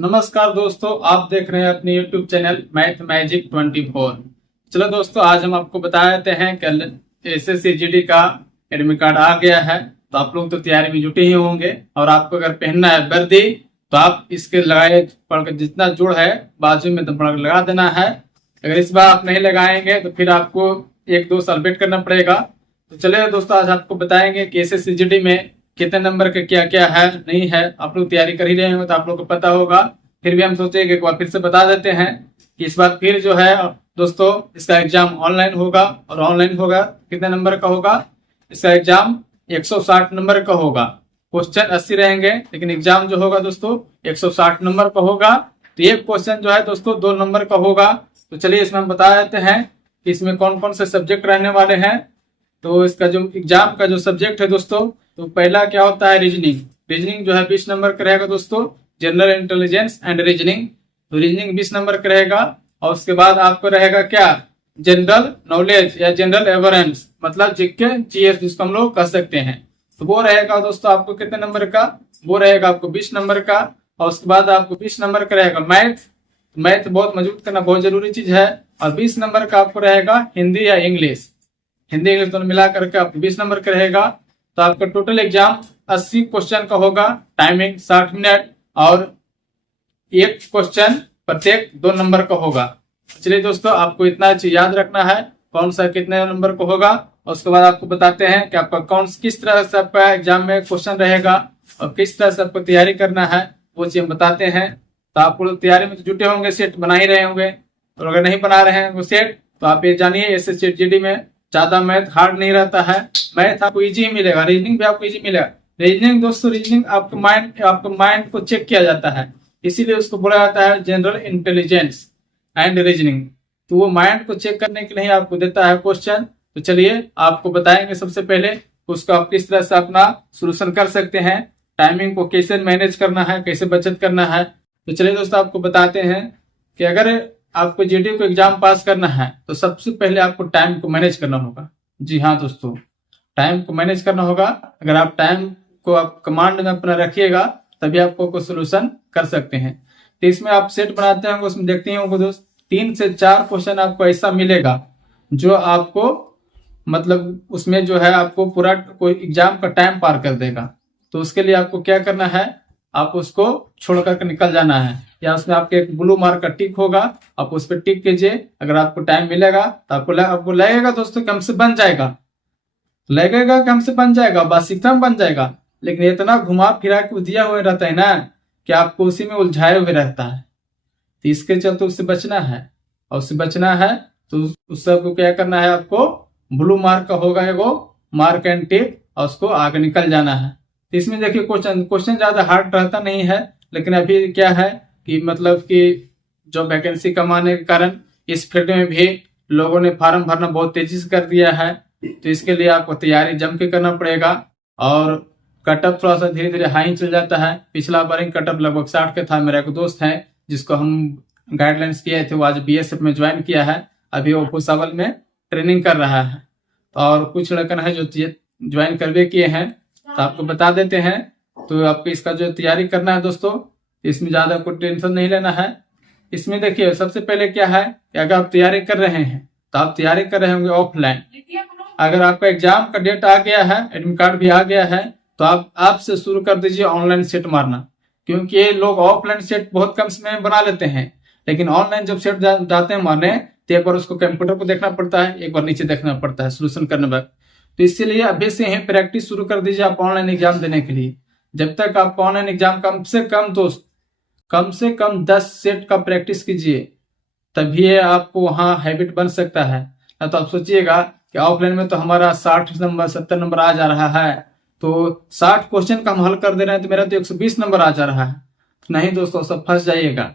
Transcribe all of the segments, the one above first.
नमस्कार दोस्तों, आप देख रहे हैं अपने YouTube चैनल मैथ मैजिक 24। चलो दोस्तों, आज हम आपको बता देते हैं कि SSCGD का एडमिट कार्ड आ गया है। तो आप लोग तो तैयारी में जुटे ही होंगे और आपको अगर पहनना है वर्दी तो आप इसके लगाए पढ़कर जितना जोड़ है बाजू में तो पढ़ लगा देना है। अगर इस बार आप नहीं लगाएंगे तो फिर आपको 1-2 साल वेट करना पड़ेगा। तो चलिए दोस्तों, आज आपको बताएंगे कि SSCGD में कितने नंबर का क्या क्या है नहीं है। आप लोग तैयारी कर ही रहे हो तो आप लोग को पता होगा, फिर भी हम सोचे कि एक बार फिर से बता देते हैं कि इस बार फिर जो है दोस्तों इसका एग्जाम ऑनलाइन होगा। और ऑनलाइन होगा कितने नंबर का होगा? इसका एग्जाम 160 नंबर का होगा। क्वेश्चन 80 रहेंगे लेकिन एग्जाम जो होगा दोस्तों 160 नंबर का होगा। तो एक क्वेश्चन जो है दोस्तों 2 नंबर का होगा। तो चलिए इसमें हम बता देते हैं कि इसमें कौन कौन से सब्जेक्ट रहने वाले हैं। तो इसका जो एग्जाम का जो सब्जेक्ट है दोस्तों, तो पहला क्या होता है रीजनिंग। रीजनिंग जो है 20 नंबर का रहेगा दोस्तों, जनरल इंटेलिजेंस एंड रीजनिंग। तो रीजनिंग 20 नंबर का रहेगा। और उसके बाद आपको रहेगा क्या, जनरल नॉलेज या जनरल अवेयरनेस, मतलब जीएस जिसको हम लोग कह सकते हैं। तो वो रहेगा दोस्तों आपको कितने नंबर का? वो रहेगा आपको 20 नंबर का। और उसके बाद आपको 20 नंबर का रहेगा मैथ। मैथ बहुत मजबूत करना बहुत जरूरी चीज है। और 20 नंबर का आपको रहेगा हिंदी या इंग्लिश। हिंदी इंग्लिश दोनों मिला करके आपको 20 नंबर का रहेगा। तो आपका टोटल एग्जाम 80 क्वेश्चन का होगा, टाइमिंग 60 मिनट और एक क्वेश्चन प्रत्येक 2 नंबर का होगा। चलिए दोस्तों, आपको इतना चीज याद रखना है कौन सा कितने नंबर का होगा। और उसके बाद आपको बताते हैं कि आपका कौन किस तरह से आपका एग्जाम में क्वेश्चन रहेगा और किस तरह से आपको तैयारी करना है, वो चीज हम बताते हैं। तो आप लोग तैयारी में तो जुटे होंगे, सेट बना ही रहे होंगे। और अगर नहीं बना रहे हैं वो सेट, तो आप ये जानिए SSCGD में ज्यादा मैथ हार्ड नहीं रहता है। मैथ आपको इजी मिलेगा, रीजनिंग भी आपको इजी मिलेगा। रीजनिंग दोस्तों, रीजनिंग आपके माइंड को चेक किया जाता है, इसीलिए उसको बोला जाता है जनरल इंटेलिजेंस एंड रीजनिंग। तो वो माइंड को चेक करने के लिए आपको देता है क्वेश्चन। तो चलिए आपको बताएंगे सबसे पहले उसको आप किस तरह से अपना सोल्यूशन कर सकते हैं, टाइमिंग को कैसे मैनेज करना है, कैसे बचत करना है। तो चलिए दोस्तों, आपको बताते हैं कि अगर आपको जीडी को एग्जाम पास करना है तो सबसे पहले आपको टाइम को मैनेज करना होगा। जी हाँ दोस्तों, टाइम को मैनेज करना होगा। अगर आप टाइम को आप कमांड में अपना रखिएगा तभी आपको कोई सोल्यूशन कर सकते हैं। तो इसमें आप सेट बनाते होंगे, उसमें देखते होंगे दोस्त 3 से 4 क्वेश्चन आपको ऐसा मिलेगा जो आपको मतलब उसमें जो है आपको पूरा कोई एग्जाम का टाइम पार कर देगा। तो उसके लिए आपको क्या करना है, आप उसको छोड़ करके निकल जाना है, या उसमें आपके एक ब्लू मार्क का टिक होगा, आप उस पर टिक कीजिए। अगर आपको टाइम मिलेगा तो आपको लगेगा दोस्तों कि हमसे बन जाएगा, लगेगा कि हमसे बन जाएगा, बस एकदम बन जाएगा। लेकिन इतना घुमा फिरा के दिया हुआ रहता है ना कि आपको उसी में उलझाए हुए रहता है। तो इसके चलते उससे बचना है। और उससे बचना है तो उस सबको क्या करना है, आपको ब्लू मार्क का होगा एगो मार्क एंड टिक, और उसको आगे निकल जाना है। तो इसमें देखिए क्वेश्चन ज्यादा हार्ड रहता नहीं है, लेकिन अभी क्या है कि मतलब कि जो वैकेंसी कम आने के कारण इस फील्ड में भी लोगों ने फॉर्म भरना बहुत तेजी से कर दिया है। तो इसके लिए आपको तैयारी जम के करना पड़ेगा। और कटअप थोड़ा सा धीरे धीरे हाई चल जाता है। पिछला बार कटअप लगभग 60 का था। मेरा एक दोस्त है जिसको हम गाइडलाइंस किए थे, वो आज BSF में ज्वाइन किया है, अभी वो भुसावल में ट्रेनिंग कर रहा है। और कुछ लड़कन है जो ज्वाइन करवे किए हैं, तो आपको बता देते हैं। तो आपको इसका जो तैयारी करना है दोस्तों, इसमें ज्यादा कोई टेंशन नहीं लेना है। इसमें देखिए सबसे पहले क्या है कि अगर आप तैयारी कर रहे हैं तो आप तैयारी कर रहे होंगे ऑफलाइन। अगर आपका एग्जाम का डेट आ गया है, एडमिट कार्ड भी आ गया है, तो आप से शुरू कर दीजिए ऑनलाइन सेट मारना। क्योंकि ये लोग ऑफलाइन सेट बहुत कम समय में बना लेते हैं, लेकिन ऑनलाइन जब सेट जाते हैं मारने तो एक बार उसको कंप्यूटर को देखना पड़ता है, एक बार नीचे देखना पड़ता है सोल्यूशन करने वक्त। तो इसलिए अभी से ही प्रैक्टिस शुरू कर दीजिए आप ऑनलाइन एग्जाम देने के लिए। जब तक आपका ऑनलाइन एग्जाम कम से कम 10 सेट का प्रैक्टिस कीजिए, तभी आपको वहां हैबिट बन सकता है। ना तो आप सोचिएगा कि ऑफलाइन में तो हमारा 60 नंबर 70 नंबर आ जा रहा है, तो 60 क्वेश्चन का हम हल कर दे रहे हैं तो मेरा तो 120 नंबर आ जा रहा है। नहीं दोस्तों, सब फंस जाइएगा।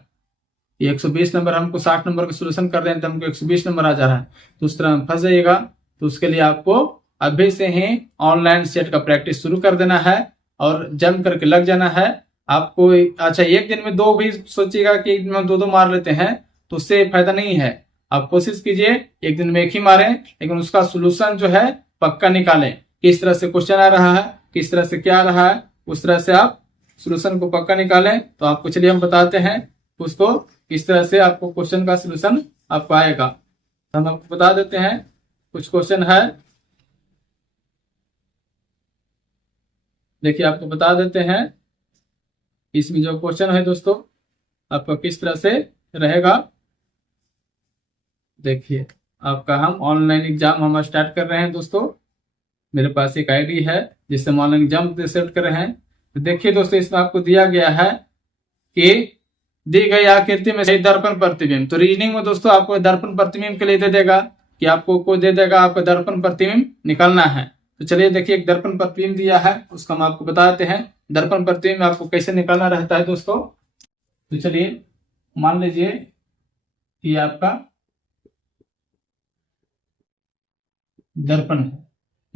ये 120 नंबर हमको 60 नंबर का सोल्यूशन कर रहे हैं तो हमको 120 नंबर आ जा रहा है, तो उस तरह हम फंस जाइएगा। तो उसके लिए आपको अभी से ही ऑनलाइन सेट का प्रैक्टिस शुरू कर देना है और जम करके लग जाना है आपको। अच्छा, एक दिन में 2 भी सोचिएगा कि एक दिन में 2 मार लेते हैं तो उससे फायदा नहीं है। आप कोशिश कीजिए एक दिन में एक ही मारें, लेकिन उसका सोल्यूशन जो है पक्का निकालें। किस तरह से क्वेश्चन आ रहा है, किस तरह से क्या आ रहा है, उस तरह से आप सोल्यूशन को पक्का निकालें। तो आपको चलिए हम बताते हैं उसको किस तरह से आपको क्वेश्चन का सोल्यूशन आपको आएगा। तो हम आपको बता देते हैं कुछ क्वेश्चन है, देखिए आपको बता देते हैं इसमें जो क्वेश्चन है दोस्तों आपका किस तरह से रहेगा। देखिए आपका हम ऑनलाइन एग्जाम हम स्टार्ट कर रहे हैं दोस्तों। मेरे पास एक आईडी है जिससे हम ऑनलाइन एग्जाम सेट कर रहे हैं। तो देखिए दोस्तों इसमें आपको दिया गया है कि दी गई आकृति में सही दर्पण प्रतिबिंब। तो रीजनिंग में दोस्तों आपको दर्पण प्रतिबिंब के लिए दे देगा कि आपको कोई दे देगा आपको दर्पण प्रतिबिंब निकालना है। तो चलिए देखिए एक दर्पण प्रतिबिंब दिया है उसका हम आपको बताते हैं दर्पण प्रतिबिंब आपको कैसे निकालना रहता है दोस्तों। तो चलिए मान लीजिए कि आपका दर्पण है,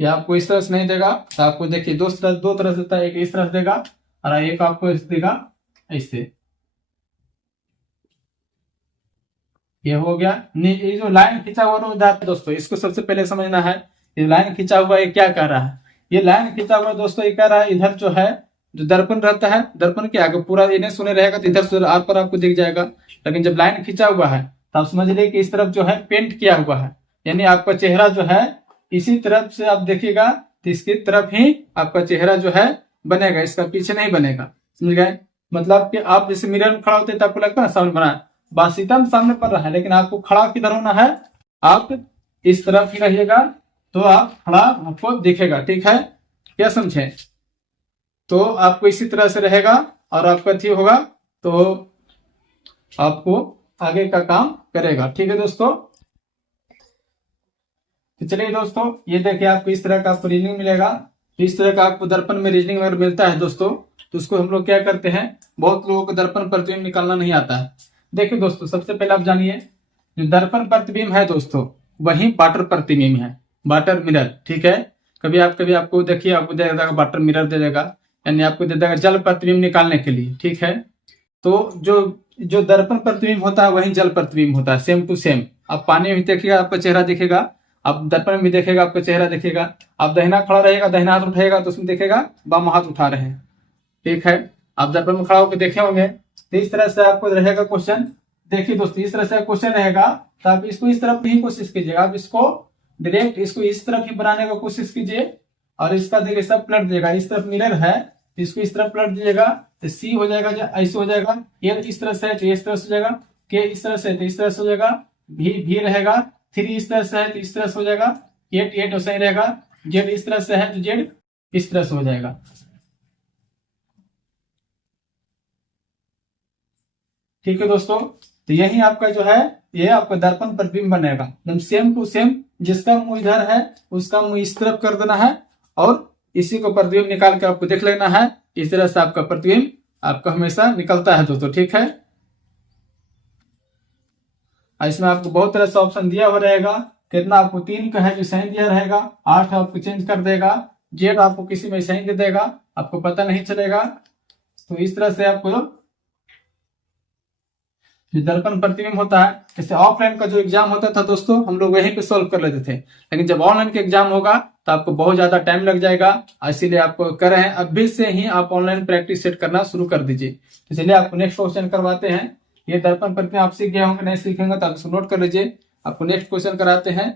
ये आपको इस तरह से नहीं देगा। तो आपको देखिए दो तरह से देता है, एक इस तरह से देगा और एक आपको इस देगा ऐसे। ये हो गया। ये जो लाइन खींचा हुआ है दोस्तों इसको सबसे पहले समझना है। ये लाइन खींचा हुआ ये क्या कह रहा है, ये लाइन खींचा हुआ दोस्तों ये कह रहा है इधर जो है जो दर्पण रहता है दर्पण के आगे पूरा इन्हें सुने रहेगा तो इधर से आर पर आपको दिख जाएगा। लेकिन जब लाइन खींचा हुआ है तो आप समझ लीजिए कि इस तरफ जो है पेंट किया हुआ है, यानी आपका चेहरा जो है इसी तरफ से आप देखिएगा तो इसकी तरफ ही आपका चेहरा जो है बनेगा, इसका पीछे नहीं बनेगा। समझ गए? मतलब कि आप जैसे मिरर में खड़ा होते तो आपको लगता है सामने बना है, बासीतम सामने पड़ रहा है, लेकिन आपको खड़ा किधर होना है, आप इस तरफ ही रहिएगा तो आप खड़ा आपको दिखेगा। ठीक है, क्या समझे? तो आपको इसी तरह से रहेगा और आपका ठीक होगा तो आपको आगे का काम करेगा। ठीक है दोस्तों, तो चलिए दोस्तों ये देखिए आपको इस तरह का आपको रीजनिंग मिलेगा। इस तरह का आपको दर्पण में रीजनिंग अगर मिलता है दोस्तों तो उसको हम लोग क्या करते हैं, बहुत लोगों को दर्पण प्रतिबिंब निकालना नहीं आता है। देखिए दोस्तों सबसे पहले आप जानिए जो दर्पण प्रतिबिंब है दोस्तों वही वाटर प्रतिबिंब है, वाटर मिरर। ठीक है, कभी आपको देखिए आपको दे देगा वाटर मिरर दे देगा, यानी आपको दे देगा जल प्रतिबिंब निकालने के लिए। ठीक है, तो जो दर्पण प्रतिबिंब होता है वही जल प्रतिबिंब होता है, सेम टू सेम। आप पानी में देखिएगा आपका चेहरा दिखेगा, आप दर्पण में देखेगा आपका चेहरा दिखेगा। आप दहिना खड़ा रहेगा, दहिना हाथ उठाएगा तो उसमें देखेगा बाम हाथ उठा रहे हैं। ठीक है, आप दर्पण में खड़ा होकर देखे होंगे। तो इस तरह से आपको रहेगा क्वेश्चन। देखिए दोस्तों इस तरह से क्वेश्चन रहेगा तो आप इसको इस तरफ ही कोशिश कीजिएगा, आप इसको डायरेक्ट इसको इस तरफ ही बनाने का कोशिश कीजिए और इसका देखिए सब पलट दीजिएगा। इस तरफ मिरर है इसको इस तरफ पलट दीजिएगा तो सी हो जाएगा, जो ऐसे हो जाएगा। ये इस तरह से है तो इस तरह से हो जाएगा, के इस तरह से तो इस तरह से हो जाएगा, भी रहेगा, 3 इस तरह से है तो इस तरह से हो जाएगा, 8 सही रहेगा, जेड इस तरह से है तो जेड इस तरह से हो जाएगा। ठीक है दोस्तों, तो यही आपका जो है ये आपका दर्पण प्रतिबिंब बनेगा एकदम सेम टू सेम। जिसका मुंह इधर है उसका मुंह इस तरफ कर देना है और इसी को प्रतिबिंब निकाल के आपको देख लेना है। इस तरह से आपका प्रतिबिंब आपका हमेशा निकलता है दोस्तों। ठीक है, इसमें आपको बहुत तरह से ऑप्शन दिया हुआ रहेगा, कितना आपको 3 का है जो सही दिया रहेगा, 8 आपको चेंज कर देगा, जेड आपको किसी में सही दे देगा, आपको पता नहीं चलेगा। तो इस तरह से आपको जो दर्पण प्रतिबिंब होता है, जैसे ऑफलाइन का जो एग्जाम होता था दोस्तों हम लोग वहीं पे सॉल्व कर लेते थे, लेकिन जब ऑनलाइन का एग्जाम होगा तो आपको बहुत ज्यादा टाइम लग जाएगा। इसीलिए आपको कर रहे हैं अभी से ही आप ऑनलाइन प्रैक्टिस सेट करना शुरू कर दीजिए। तो चलिए आपको नेक्स्ट क्वेश्चन करवाते हैं। ये दर्पण प्रतिबिंब आप सीख गए होंगे, नहीं सीखेंगे तो आप इसको नोट कर लीजिए। आपको नेक्स्ट क्वेश्चन कराते हैं।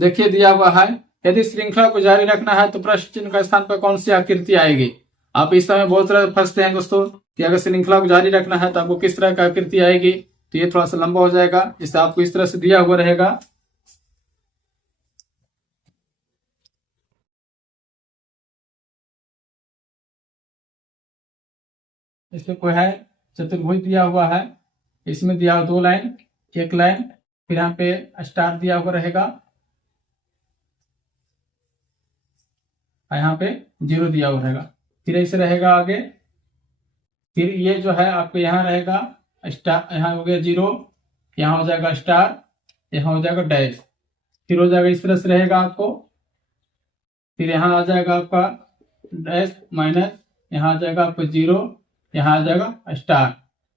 देखिए दिया हुआ है, यदि श्रृंखला को जारी रखना है तो प्रश्न चिन्ह का स्थान पर कौन सी आकृति आएगी। आप इस समय बहुत तरह फंसते हैं दोस्तों कि अगर श्रृंखला को जारी रखना है तो आपको किस तरह की आकृति आएगी। तो ये थोड़ा सा लंबा हो जाएगा, जिससे आपको इस तरह से दिया हुआ रहेगा। इसमें कोई है चतुर्भुज दिया हुआ है, इसमें दिया हुआ 2 लाइन, 1 लाइन, फिर यहाँ पे स्टार दिया हुआ रहेगा, यहाँ पे 0 दिया हुआ रहेगा, फिर ऐसे रहेगा आगे। फिर ये जो है आपको यहाँ रहेगा स्टार, यहाँ हो गया 0, यहाँ हो जाएगा स्टार, यहाँ हो जाएगा डैश, फिर हो जाएगा इस तरह से रहेगा आपको। फिर यहाँ आ जाएगा आपका डैश माइनस, यहाँ आ जाएगा आपको 0, यहाँ आ जाएगा स्टार।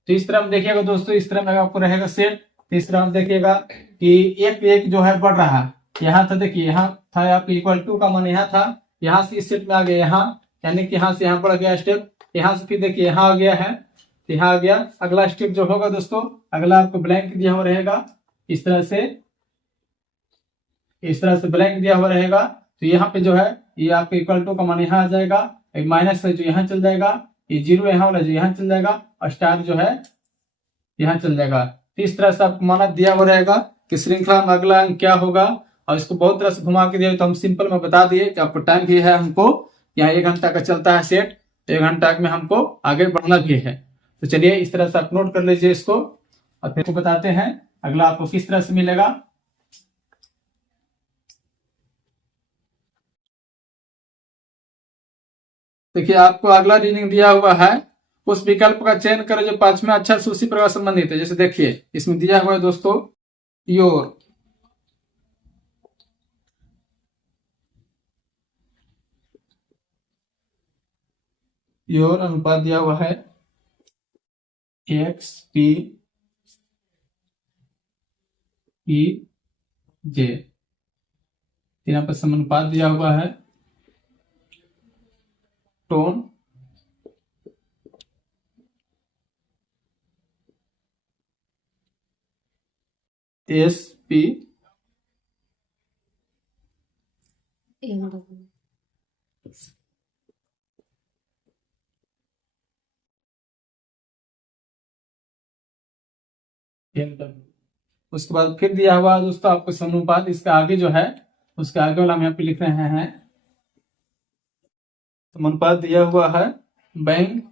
तो इस तरह में देखिएगा दोस्तों, इस तरह में आपको रहेगा सेट। तो इस तरह में देखिएगा कि एक जो है बढ़ रहा है, यहाँ था, देखिए यहाँ था आपको इक्वल टू का मान यहाँ था, यहाँ से इस स्टेप में आ गया यहाँ, यानी कि यहाँ से यहाँ बढ़ गया स्टेप, यहाँ से फिर देखिए यहाँ आ गया है, यहाँ आ गया। अगला स्टेप जो होगा दोस्तों, अगला आपको ब्लैंक दिया हुआ रहेगा, इस तरह से ब्लैंक दिया हुआ रहेगा। तो यहाँ पे जो है ये आपको इक्वल टू का मान यहाँ आ जाएगा, एक माइनस है जो यहाँ चल जाएगा, ये जीरो यहाँ वाला जो यहाँ चल जाएगा, और स्टार जो है यहाँ चल जाएगा। तो इस तरह से आपको माना दिया हुआ रहेगा कि श्रृंखला में अगला अंक क्या होगा, और इसको बहुत तरह से घुमा के दिया तो हम सिंपल में बता दिए कि आपको टाइम भी है, हमको यहाँ 1 घंटा का चलता है सेट, 1 घंटा में हमको आगे बढ़ना भी है। तो चलिए इस तरह से आप नोट कर लीजिए इसको, और फिर बताते हैं अगला आपको किस तरह से मिलेगा। देखिए आपको अगला रीडिंग दिया हुआ है, उस विकल्प का चयन करें जो पांचवें अक्षर से उसी प्रकार संबंधित है। जैसे देखिए इसमें दिया हुआ है दोस्तों योर अनुपात दिया हुआ है एक्स पी ई जे, यहाँ पर समानुपात दिया हुआ है टोन एस पी उसके बाद फिर दिया हुआ दोस्तों आपको समानुपात, इसका आगे जो है उसके आगे वाला हम यहाँ पे लिख रहे हैं समानुपात दिया हुआ है बैंक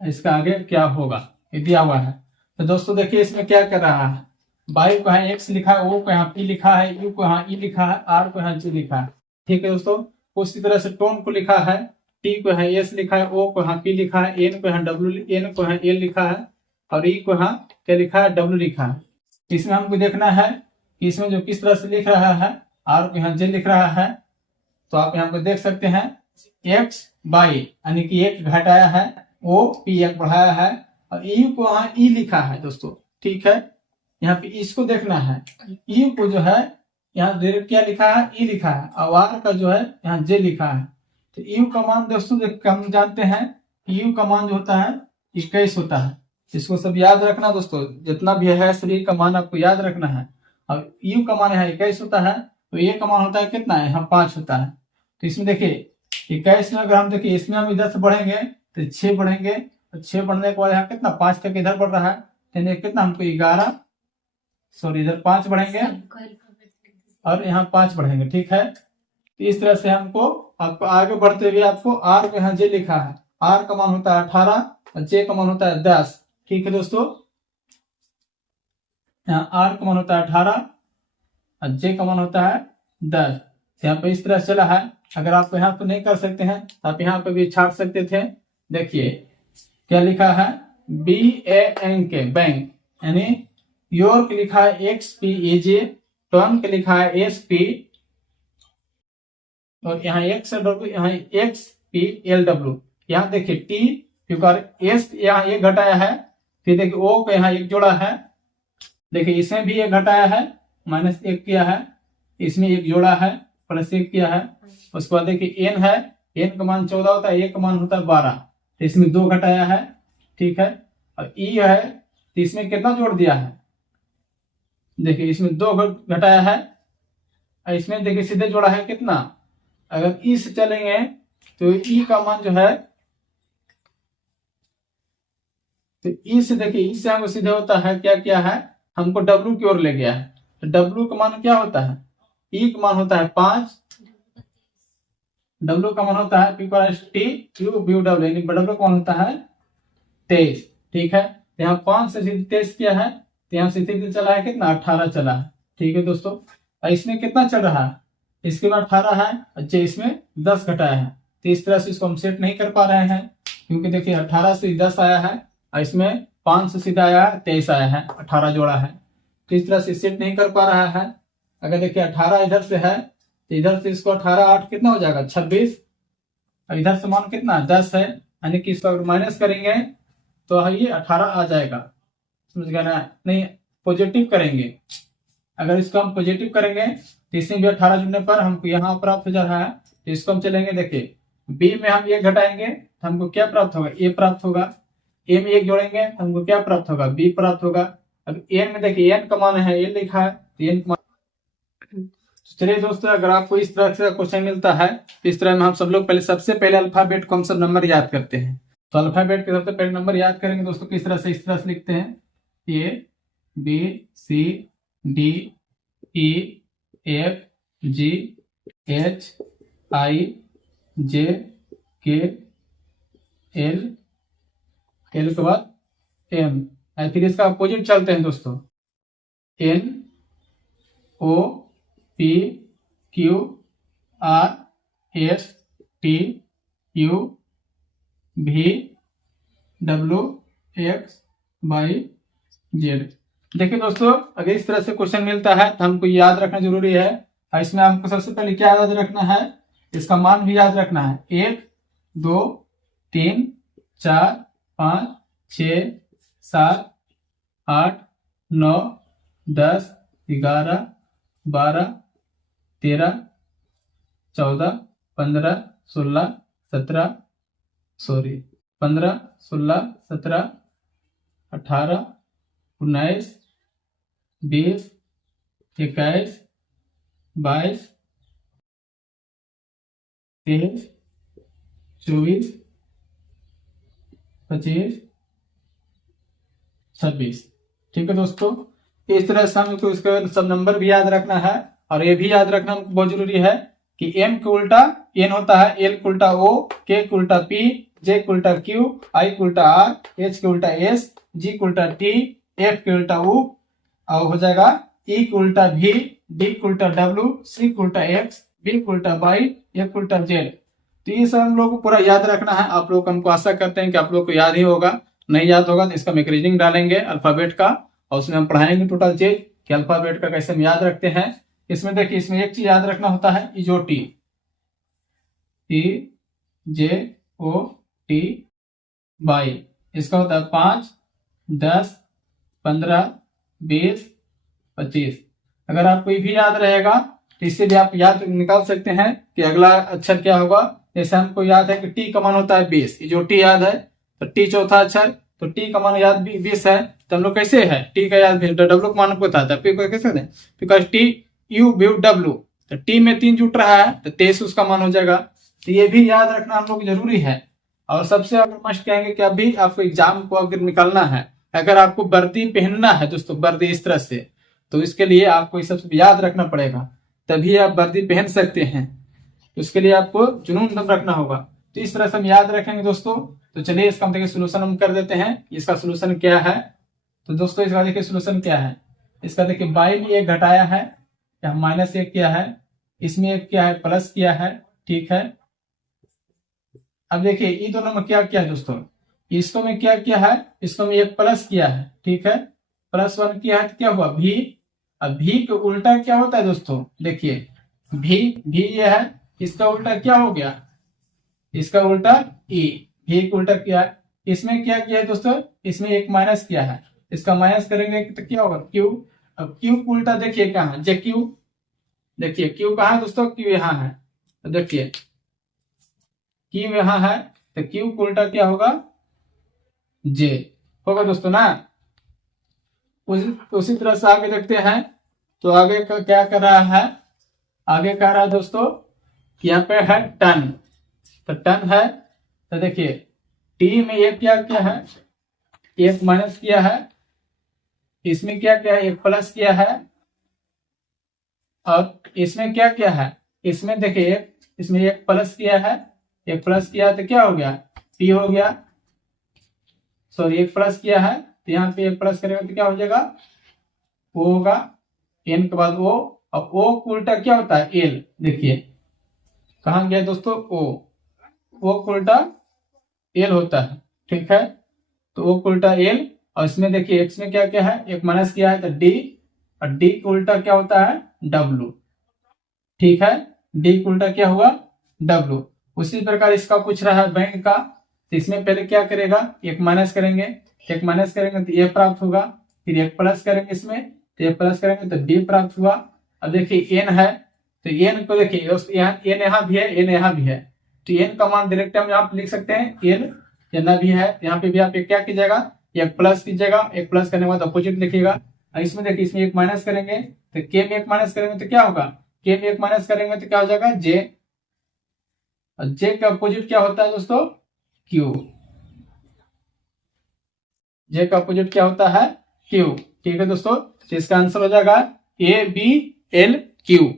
इसका आगे क्या होगा ये दिया हुआ है। तो दोस्तों देखिए इसमें क्या कर रहा है, वाई को यहाँ एक्स लिखा है, ओ को यहाँ पी लिखा है, यू को यहाँ ई लिखा है, आर को यहाँ जी लिखा है। ठीक है दोस्तों, उसी तरह से टोन को लिखा है, टी को यहाँ एस लिखा है, ओ को यहाँ पी लिखा है, एन को यहाँ डब्ल्यू, एन को यहाँ एल लिखा है, और ई को यहाँ क्या लिखा है डब्ल्यू लिखा है। इसमें हमको देखना है कि इसमें जो किस तरह से लिख रहा है, आर को यहाँ जे लिख रहा है, तो आप यहाँ पे देख सकते हैं एक्स बाई यानी कि एक घटाया है, ओ पी एक बढ़ाया है, और यू को यहाँ ई लिखा है दोस्तों। ठीक है, यहाँ पे इसको देखना है, यू को जो है यहाँ क्या लिखा है ई लिखा है, और आर का जो है यहाँ जे लिखा है। तो यू का मान दोस्तों हम जानते हैं यू का मान जो होता है 21 होता है, इसको सब याद रखना दोस्तों, जितना भी है सभी का मान आपको याद रखना है। और यू का मान यहाँ 21 होता है, तो ये का मान होता है कितना है यहाँ 5 होता है। तो इसमें देखिए 21 में अगर हम देखिए इसमें हम इधर से बढ़ेंगे तो 6 बढ़ेंगे, तो 6 बढ़ने के बाद यहाँ कितना 5 तक इधर बढ़ रहा है, तो कितना हमको 11 सॉरी इधर 5 बढ़ेंगे और यहाँ 5 बढ़ेंगे। ठीक है, तो इस तरह से हमको आपको आगे बढ़ते हुए आपको आर को यहाँ जे लिखा है, आर का मान होता है 18 और जे का मान होता है 10। ठीक है दोस्तों, यहाँ आर का मान होता है 18 और जे का मान होता है 10। यहाँ पे इस तरह चला है। अगर आप यहाँ पे नहीं कर सकते हैं तो आप यहाँ पे भी छाट सकते थे। देखिए क्या लिखा है BANK बैंक, यानी योर लिखा है XPEJ, टर्न के लिखा है SP, और यहाँ XW यहाँ XPLW। यहाँ देखिए T क्योंकि S यहाँ एक घटाया है, फिर देखिए O को यहाँ एक जोड़ा है, देखिए इसमें भी एक घटाया है -1 किया है, इसमें एक जोड़ा है +1 किया है। उसके बाद देखिए N है, N का मान 14 होता है, A का मान होता है 12, तो इसमें 2 घटाया है। ठीक है, और E है तो इसमें कितना जोड़ दिया है, देखिए इसमें 2 घटाया है, और इसमें देखिए सीधे जोड़ा है कितना, अगर ई से चलेंगे तो ई का मान जो है, तो ई से देखिए ई से हमको सीधे होता है क्या है, हमको डब्ल्यू की ओर ले गया है। तो डब्ल्यू का मान क्या होता है, ई का मान होता है 5, डब्ल्यू का मान होता है T-U-B-W, यानी डब्ल्यू का मान होता है 23। ठीक है, तो यहाँ 5 से सीधे 23 किया है, तो यहाँ से सीधे चला है कितना 18 चला है। ठीक है दोस्तों, और इसमें कितना चल रहा है, इसके बाद 18 है, अच्छा इसमें 10 घटाया है, तो इस तरह से इसको हम सेट नहीं कर पा रहे हैं, क्योंकि देखिए 18 से 10 आया है और इसमें 5 से सीधा आया है 23 आया है, 18 जोड़ा है, तो इस तरह से सेट नहीं कर पा रहा है। अगर देखिए 18 इधर से है तो इधर से इसको 18 8 कितना हो जाएगा 26, और इधर से मान कितना 10 है, यानी कि इसको अगर माइनस करेंगे तो ये 18 आ जाएगा। समझ गया ना, नहीं पॉजिटिव करेंगे, अगर इसको हम पॉजिटिव करेंगे तो इसमें भी 18 जुड़ने पर हमको यहाँ प्राप्त हो जा रहा है। तो इसको हम चलेंगे, देखिए बी में हम 1 घटाएंगे तो हमको क्या प्राप्त होगा, ए प्राप्त होगा। ए में 1 जोड़ेंगे तो हमको क्या प्राप्त होगा, बी प्राप्त होगा। अब एन में देखिए एन का मान है, एन लिखा है तो एन का मान। चलिए दोस्तों, अगर आपको इस तरह से क्वेश्चन मिलता है तो इस तरह में हम सब लोग पहले सबसे पहले अल्फाबेट को हम सब नंबर याद करते हैं। तो अल्फाबेट के सबसे पहले नंबर याद करेंगे दोस्तों किस तरह से, इस तरह से लिखते हैं, A B C D E F G H I J K L, L के बाद एम, फिर इसका अपोजिट चलते हैं दोस्तों, N O P Q R S T U V W X Y Z. देखिए दोस्तों, अगर इस तरह से क्वेश्चन मिलता है तो हमको याद रखना जरूरी है। और इसमें हमको सबसे पहले क्या याद रखना है, इसका मान भी याद रखना है, 1 2 3 4 5 6 7 8 9 10 11 12 13 14 15 16 17 15 16 17 18 19 20 21 22 23 24 25 26। ठीक है दोस्तों, इस तरह से हमको इसका सब नंबर भी याद रखना है। और ये भी याद रखना बहुत जरूरी है कि एम के उल्टा एन होता है, एल के उल्टा ओ, के के उल्टा पी, जे के उल्टा क्यू, आई के उल्टा आर, एच के उल्टा एस, जी के उल्टा टी, एफ के उल्टा उ, और हो जाएगा ई के उल्टा भी, डी के उल्टा डब्ल्यू, सी के उल्टा एक्स, बी के उल्टा वाई, ए के उल्टा जेड। तो ये सब हम लोग को पूरा याद रखना है। आप लोग हमको आशा करते हैं कि आप लोग को याद ही होगा। नहीं याद होगा तो इसका हम एक रीडिंग डालेंगे अल्फाबेट का, और उसमें हम पढ़ाएंगे टोटल चीज कि अल्फाबेट का कैसे हम याद रखते हैं। इसमें देखिए, इसमें एक चीज याद रखना होता है, इजोटी, ई जे ओ टी वाई। इसका होता है 5 10 15 20 25। अगर आपको ये भी याद रहेगा तो इससे भी आप याद निकाल सकते हैं कि अगला अक्षर क्या होगा। जैसे हमको याद है कि टी का मान होता है 20, जो टी याद है तो टी चौथा अक्षर, तो टी का मान याद 20 है, तो हम लोग कैसे है, टी का याद डब्ल्यू का मान हमको था, कैसे दें, because T U V W, तो टी में 3 जुट रहा है तो 23 उसका मान हो जाएगा। तो ये भी याद रखना हम लोग जरूरी है। और सबसे अगर मस्ट कहेंगे कि अभी आपको एग्जाम को अगर निकालना है, अगर आपको वर्दी पहनना है दोस्तों, वर्दी इस तरह से, तो इसके लिए आपको ये सब याद रखना पड़ेगा, तभी आप वर्दी पहन सकते हैं। तो उसके लिए आपको जुनून दम रखना होगा। तो इस तरह से हम याद रखेंगे दोस्तों। तो चलिए इसका हम देखिए सोल्यूशन हम कर देते हैं। इसका सोल्यूशन क्या है, तो दोस्तों इसका देखिए सोल्यूशन क्या है। इसका देखिए बाई में 1 घटाया है, या -1 किया है, इसमें 1 किया है, प्लस किया है, ठीक है। अब देखिए ये दोनों में क्या किया है दोस्तों, इसको में क्या किया है, इसको में 1 प्लस किया है, ठीक है, +1 किया है तो क्या हुआ भी। अब भी के उल्टा क्या होता है दोस्तों, देखिए भी ये है, इसका उल्टा क्या हो गया, इसका उल्टा ई, भी का उल्टा किया है। इसमें क्या किया है दोस्तों, इसमें 1 माइनस किया है, इसका माइनस करेंगे तो क्या होगा क्यू। अब क्यू का उल्टा देखिए कहाँ है, जे क्यू, देखिए क्यू कहाँ है दोस्तों, क्यू यहाँ है, तो देखिए क्यू यहाँ है, तो क्यू का उल्टा क्या होगा, जे होगा दोस्तों ना। उसी तरह से आगे देखते हैं। तो आगे का क्या कर रहा है, आगे कह रहा है दोस्तों यहाँ पे है टन, तो टन है, तो देखिए टी में 1 क्या किया है, 1 माइनस किया है, इसमें क्या किया है, 1 प्लस किया है, और इसमें क्या किया है, इसमें देखिए इसमें 1 प्लस किया है, 1 प्लस किया तो क्या हो गया, टी हो गया, सॉरी 1 प्लस किया है तो यहाँ पे 1 प्लस करेंगे तो क्या हो जाएगा, ओ होगा, एन के बाद ओ, और ओ का उल्टा क्या होता है, एल। देखिए कहाँ गया दोस्तों, ओ का उल्टा एल होता है, ठीक है। तो ओ का उल्टा एल, और इसमें देखिए एक्स में क्या क्या है, 1 माइनस किया है तो डी, और डी का उल्टा क्या होता है, डब्लू, ठीक है। डी का उल्टा क्या हुआ, डब्लू। उसी प्रकार इसका पूछ रहा है बैंक का, तो इसमें पहले क्या करेगा, 1 माइनस करेंगे, एक माइनस करेंगे तो ए प्राप्त होगा, फिर एक प्लस करेंगे इसमें तो ए प्लस करेंगे तो बी प्राप्त हुआ। अब देखिए एन है तो एन को देखिए एन यहाँ भी है, एन यहाँ भी है, तो एन का मान डायरेक्ट हम यहाँ पे लिख सकते हैं, एन यहाँ भी है, यहाँ पे भी आप क्या कीजिएगा, एक प्लस कीजिएगा, एक प्लस करने के बाद अपोजिट लिखिएगा। इसमें देखिए इसमें एक माइनस करेंगे तो के में एक माइनस करेंगे तो क्या होगा, के में एक माइनस करेंगे तो क्या हो जाएगा जे, जे का अपोजिट क्या होता है दोस्तों, क्यू, जे का अपोजिट क्या होता है, क्यू। ठीक है दोस्तों, तो इसका आंसर हो जाएगा ए बी एल क्यू।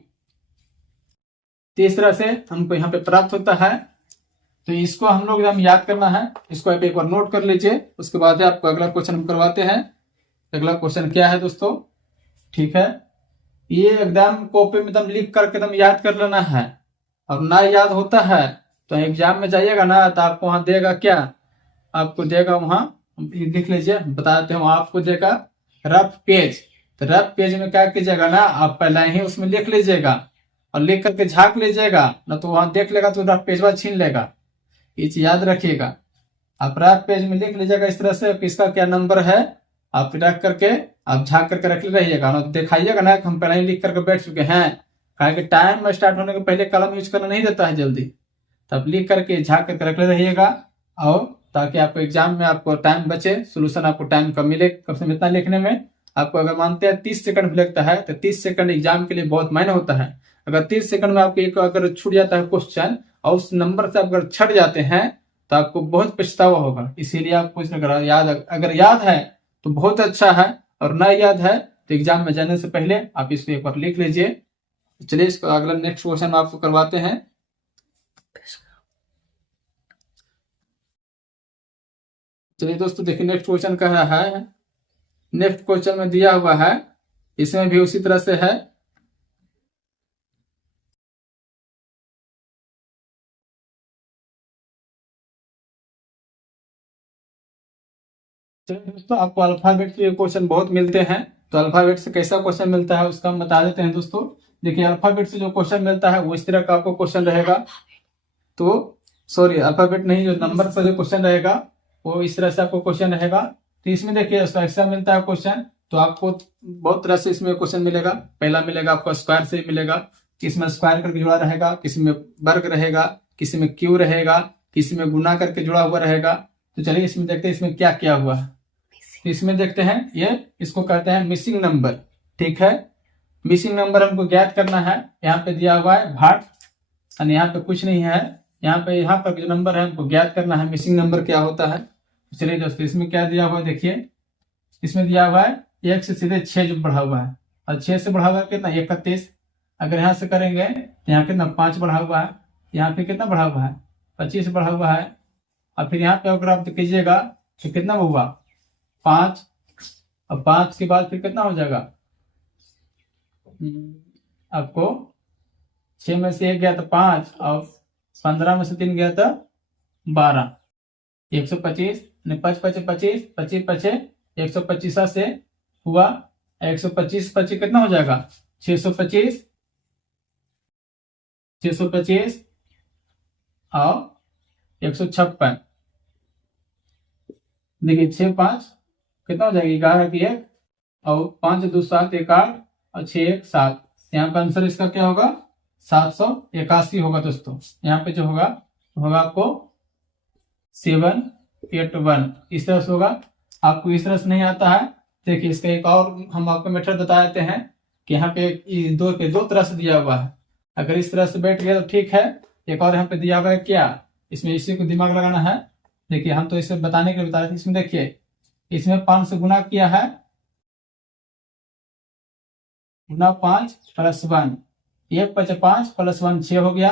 इस तरह से हमको यहाँ पे प्राप्त होता है। तो इसको हम लोग एकदम याद करना है, इसको आप एक बार नोट कर लीजिए, उसके बाद आपको अगला क्वेश्चन हम करवाते हैं। अगला क्वेश्चन क्या है दोस्तों, ठीक है, ये एकदम कॉपी में एकदम लिख करके एकदम याद कर लेना है। और ना याद होता है तो एग्जाम में जाइएगा ना तो आपको वहां देगा क्या, आपको देगा वहां, लिख लीजिए बताते हैं, आपको देगा रफ पेज। तो रफ पेज में क्या कीजिएगा ना, आप पहले ही उसमें लिख लीजिएगा और लिख करके झांक लीजिएगा, ना तो वहां देख लेगा तो रफ पेज छीन लेगा। ये चीज याद रखिएगा, आप रफ पेज में लिख लीजिएगा इस तरह से किसका क्या नंबर है, आप रख करके आप झांक करके रख रहिएगा ना, दिखाइएगा ना हम पहले ही लिख करके बैठ चुके हैं, कारण कि टाइम में स्टार्ट होने के पहले कलम यूज करना नहीं देता है जल्दी, तब लिख करके झांक करके रख रहिएगा, और ताकि आपको एग्जाम में आपको टाइम बचे, सोल्यूशन आपको टाइम कम मिले, कम से इतना लिखने में आपको अगर मानते हैं 30 सेकंड भी लगता है तो 30 सेकंड एग्जाम के लिए बहुत मायने होता है। अगर 30 सेकंड में आपको एक अगर छूट जाता है क्वेश्चन और उस नंबर से अगर छट जाते हैं तो आपको बहुत पछतावा होगा। इसीलिए आपको इसमें अगर याद है तो बहुत अच्छा है, और ना याद है तो एग्जाम में जाने से पहले आप इसको एक बार लिख लीजिए। चलिए इसको अगला नेक्स्ट क्वेश्चन आपको करवाते हैं। चलिए दोस्तों देखिए नेक्स्ट क्वेश्चन कह रहा है, नेक्स्ट क्वेश्चन में दिया हुआ है, इसमें भी उसी तरह से है। दोस्तों आपको अल्फाबेट से क्वेश्चन बहुत मिलते हैं, तो अल्फाबेट से कैसा क्वेश्चन मिलता है उसका हम बता देते हैं दोस्तों। देखिए अल्फाबेट से जो क्वेश्चन मिलता है वो इस तरह का आपको क्वेश्चन रहेगा, तो सॉरी अल्फाबेट नहीं, जो नंबर से जो क्वेश्चन रहेगा वो इस तरह से आपको क्वेश्चन रहेगा। तो इसमें देखिए ऐसा मिलता है क्वेश्चन, तो आपको बहुत तरह से इसमें क्वेश्चन मिलेगा। पहला मिलेगा आपको स्क्वायर से मिलेगा, किसी में स्क्वायर करके जुड़ा रहेगा, किसी में वर्ग रहेगा, किसी में क्यू रहेगा, किसी में गुना करके जुड़ा हुआ रहेगा। तो चलिए इसमें देखते हैं इसमें क्या किया हुआ है। तो इसमें देखते हैं ये इसको कहते हैं मिसिंग नंबर। ठीक है, मिसिंग नंबर हमको ज्ञात करना है। यहाँ पे दिया हुआ है भाट और यहाँ पे कुछ नहीं है, यहाँ पर जो नंबर है हमको ज्ञात करना है मिसिंग नंबर क्या होता है। चलिए दोस्तों इसमें क्या दिया हुआ है, देखिए इसमें दिया हुआ है 1 से सीधे 6 जो बढ़ा हुआ है, और 6 से बढ़ा हुआ है कितना 31। अगर यहाँ से करेंगे तो यहाँ कितना 5 बढ़ा हुआ है, यहाँ पे कितना बढ़ा हुआ है 25 बढ़ा हुआ है, और फिर यहाँ पे अगर आप कीजिएगा तो कितना हुआ 5, और 5 के बाद फिर कितना हो जाएगा, आपको 6 में से 1 गया तो 5 और 15 में से 3 गया तो 12, 125 5 5 25 25 25 125 से हुआ 125 25 कितना हो जाएगा 625 625 और 156। देखिए 6 5 कितना हो जाएगा 11 की 1 और 5 2 7 1 8 और 6 1 7। यहाँ पे आंसर इसका क्या होगा 781 होगा दोस्तों। यहाँ पे जो होगा आपको 781 इस तरह से होगा। आपको इस तरह से नहीं आता है, देखिए इसका एक और हम आपको मेथड बता देते हैं कि यहाँ पे दो तरह से दिया हुआ है। अगर इस तरह से बैठ गया तो ठीक है, एक और यहाँ पे दिया हुआ है क्या, इसमें इसी को दिमाग लगाना है। देखिए हम तो इसे बताने के लिए बता रहे थे, इसमें देखिए इसमें 5 से गुना किया है, गुना 5 प्लस 1, 1 5 5 प्लस 1 6 हो गया,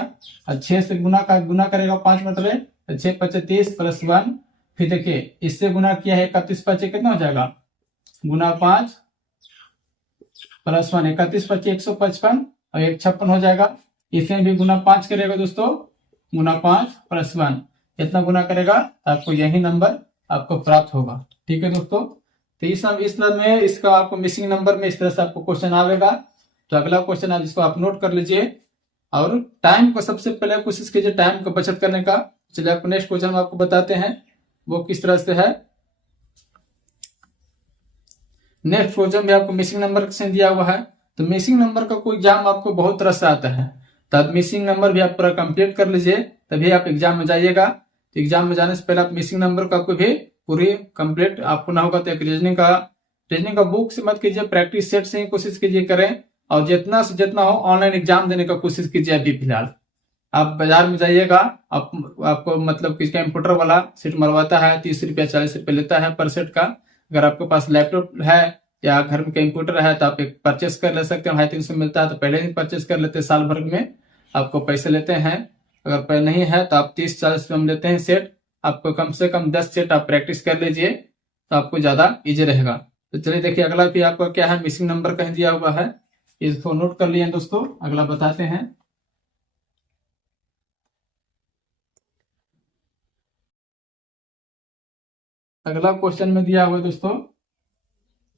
और 6 से गुना करेगा 5 मतलब 6 5 30 प्लस 1, फिर देखिए इससे गुना किया है 31 5 कितना हो जाएगा गुना 5 प्लस 1 31 5 155 और 156 हो जाएगा। इसमें भी गुना 5 करेगा दोस्तों, गुना 5 प्लस 1 इतना गुना करेगा आपको यही नंबर आपको प्राप्त होगा। ठीक है दोस्तों, तो इस तरह में इसका आपको मिसिंग नंबर में इस तरह से आपको क्वेश्चन आएगा। तो अगला क्वेश्चन आप इसको आप नोट कर लीजिए, और टाइम को सबसे पहले कोशिश कीजिए टाइम को बचत करने का। चलिए आपको नेक्स्ट क्वेश्चन आपको बताते हैं वो किस तरह से है। नेक्स्ट क्वेश्चन भी आपको मिसिंग नंबर से दिया हुआ है। तो मिसिंग नंबर का कोई एग्जाम आपको बहुत तरह से आता है, तो आप मिसिंग नंबर भी आप पूरा कंप्लीट कर लीजिए, तभी आप एग्जाम में जाइएगा। तो एग्जाम में जाने से पहले आप मिसिंग नंबर का आपको भी पूरी कंप्लीट आपको ना होगा तो एक रीजनिंग का बुक से मत कीजिए, प्रैक्टिस सेट से ही कोशिश कीजिए करें, और जितना से जितना हो ऑनलाइन एग्जाम देने का कोशिश कीजिए। अभी फिलहाल आप बाजार में जाइएगा, आपको मतलब कि कंप्यूटर वाला सेट मरवाता है, 30 रुपया 40 रुपया लेता है पर सेट का। अगर आपके पास लैपटॉप है या घर में कंप्यूटर है तो आप एक परचेस कर ले सकते हैं, 250 मिलता है तो पहले ही परचेस कर लेते हैं, साल भर में आपको पैसे लेते हैं। अगर पहले नहीं है तो आप 30-40 रुपये में लेते हैं सेट, आपको कम से कम 10 सेट आप प्रैक्टिस कर लीजिए तो आपको ज्यादा इजी रहेगा। तो चलिए देखिए अगला भी आपका क्या है, मिसिंग नंबर कहीं दिया हुआ है, इसको नोट कर लिए दोस्तों। अगला बताते हैं। अगला क्वेश्चन में दिया हुआ दोस्तों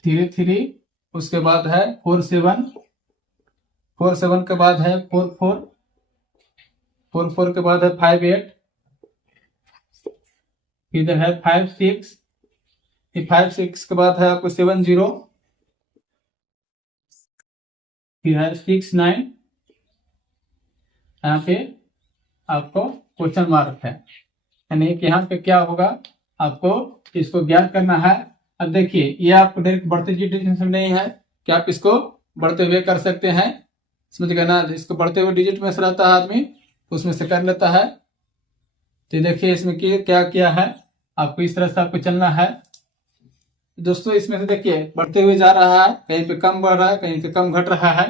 3-3, उसके बाद है 4-7, 4-7 के बाद है 4-4, 4-4 के बाद है 5-8, इधर है 5-6, 5-6 के बाद है आपको 7-0, फिर है 6-9, यहाँ पे आपको क्वेश्चन मार्क है, यानी कि यहाँ पे क्या होगा आपको इसको ज्ञान करना है। अब देखिए ये आपको डायरेक्ट बढ़ते डिजिट में नहीं है कि आप इसको बढ़ते हुए कर सकते हैं, इसमें कहना इसको बढ़ते हुए डिजिट में से रहता है आदमी तो उसमें से कर लेता है। तो देखिए इसमें क्या किया है, आपको इस तरह से आपको चलना है दोस्तों। इसमें से देखिए बढ़ते हुए जा रहा है, कहीं पे कम बढ़ रहा है, कहीं पे कम घट रहा है,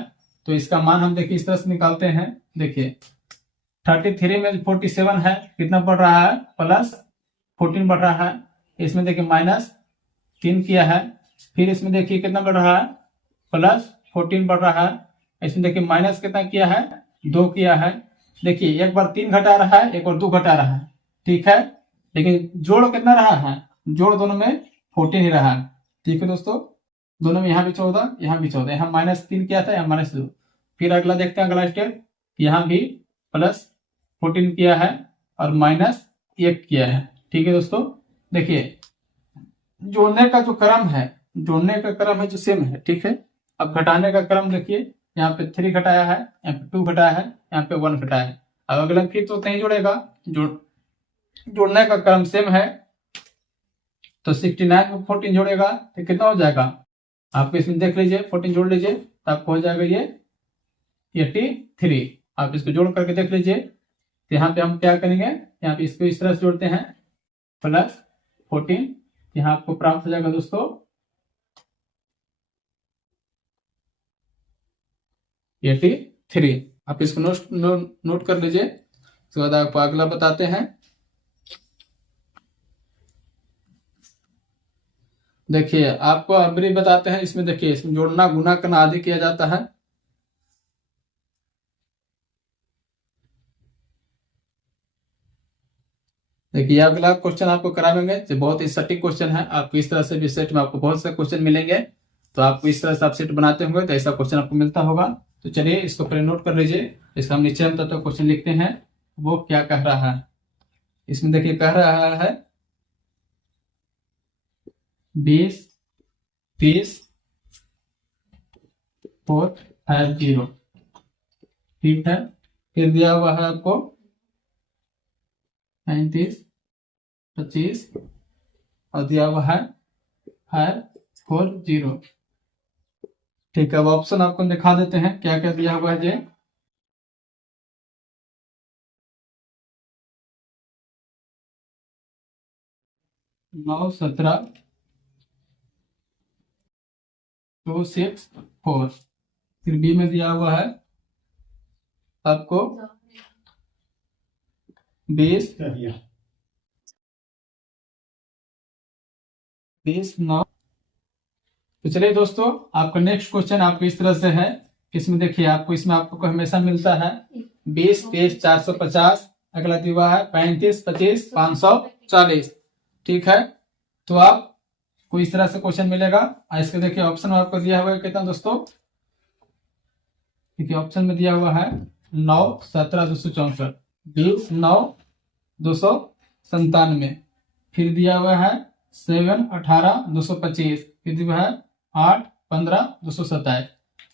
तो इसका मान हम देखिए इस तरह से निकालते हैं। देखिए 33 में 47 है, कितना बढ़ रहा है, +14 बढ़ रहा है। इसमें देखिए -3 किया है, फिर इसमें देखिए कितना बढ़ रहा है, +14 बढ़ रहा है। इसमें देखिए माइनस कितना किया है, 2 किया है। देखिए एक बार 3 घटा रहा है, एक बार 2 घटा रहा है, ठीक है, लेकिन जोड़ कितना रहा है, जोड़ दोनों में 14 ही रहा है, ठीक है दोस्तों। दोनों में यहाँ भी 14, यहाँ भी 14, यहाँ -3 किया था, यहाँ -2। फिर अगला देखते हैं, अगला स्टेप, यहाँ भी +14 किया है और -1 किया है, ठीक है दोस्तों। देखिए जोड़ने का जो क्रम है, जोड़ने का क्रम है जो सेम है, ठीक है। अब घटाने का क्रम देखिए, यहाँ पे 3 घटाया है, यहाँ पे 2 घटाया है, यहाँ पे 1 घटाया है। अब अगला फिर तो नहीं जोड़ेगा, जोड़ने का क्रम सेम है, तो 69 में 14 जोड़ेगा तो कितना हो जाएगा, आपको इसमें देख लीजिए, 14 जोड़ लीजिए तो आपको हो जाएगा ये 83। आप इसको जोड़ करके देख लीजिए। तो यहाँ पे हम क्या करेंगे, यहाँ पे इसको इस तरह से जोड़ते हैं, +14, यहाँ आपको प्राप्त हो जाएगा दोस्तों 83। आप इसको नोट कर लीजिए। उसके बाद आपको अगला बताते हैं। देखिए आपको अभी बताते हैं, इसमें देखिए इसमें जोड़ना गुना करना आदि किया जाता है। देखिए अगला क्वेश्चन आपको कराएंगे जो बहुत ही सटीक क्वेश्चन है, आपको इस तरह से भी सेट में आपको बहुत से क्वेश्चन मिलेंगे, तो आपको इस तरह से आप सेट बनाते होंगे तो ऐसा क्वेश्चन आपको मिलता होगा। तो चलिए इसको पहले नोट कर लीजिए। इसका हम नीचे हम तो क्वेश्चन लिखते हैं, वो क्या कह रहा है। इसमें देखिए कह रहा है 20, 30, 4, 5, 0, ठीक है। फिर दिया हुआ है आपको 35, 25 और दिया हुआ है 5, 4, 0, ठीक है। अब ऑप्शन आपको दिखा देते हैं क्या क्या दिया हुआ है। 9, 17, 2, 6, 4। फिर बी में दिया हुआ है आपको 20, 9। तो चलिए दोस्तों आपका नेक्स्ट क्वेश्चन आपको इस तरह से है। इसमें देखिए आपको इसमें आपको हमेशा मिलता है 20, 23, 450। अगला दिया है 35, 25, 540, ठीक है। तो आपको इस तरह से क्वेश्चन मिलेगा। इसके देखिए ऑप्शन में आपको दिया हुआ है कितना दोस्तों, देखिए ऑप्शन में दिया हुआ है 9, 17, 264, 20, 9, 297। फिर दिया हुआ है 7, 18, 225। फिर दिया है 8 15 227।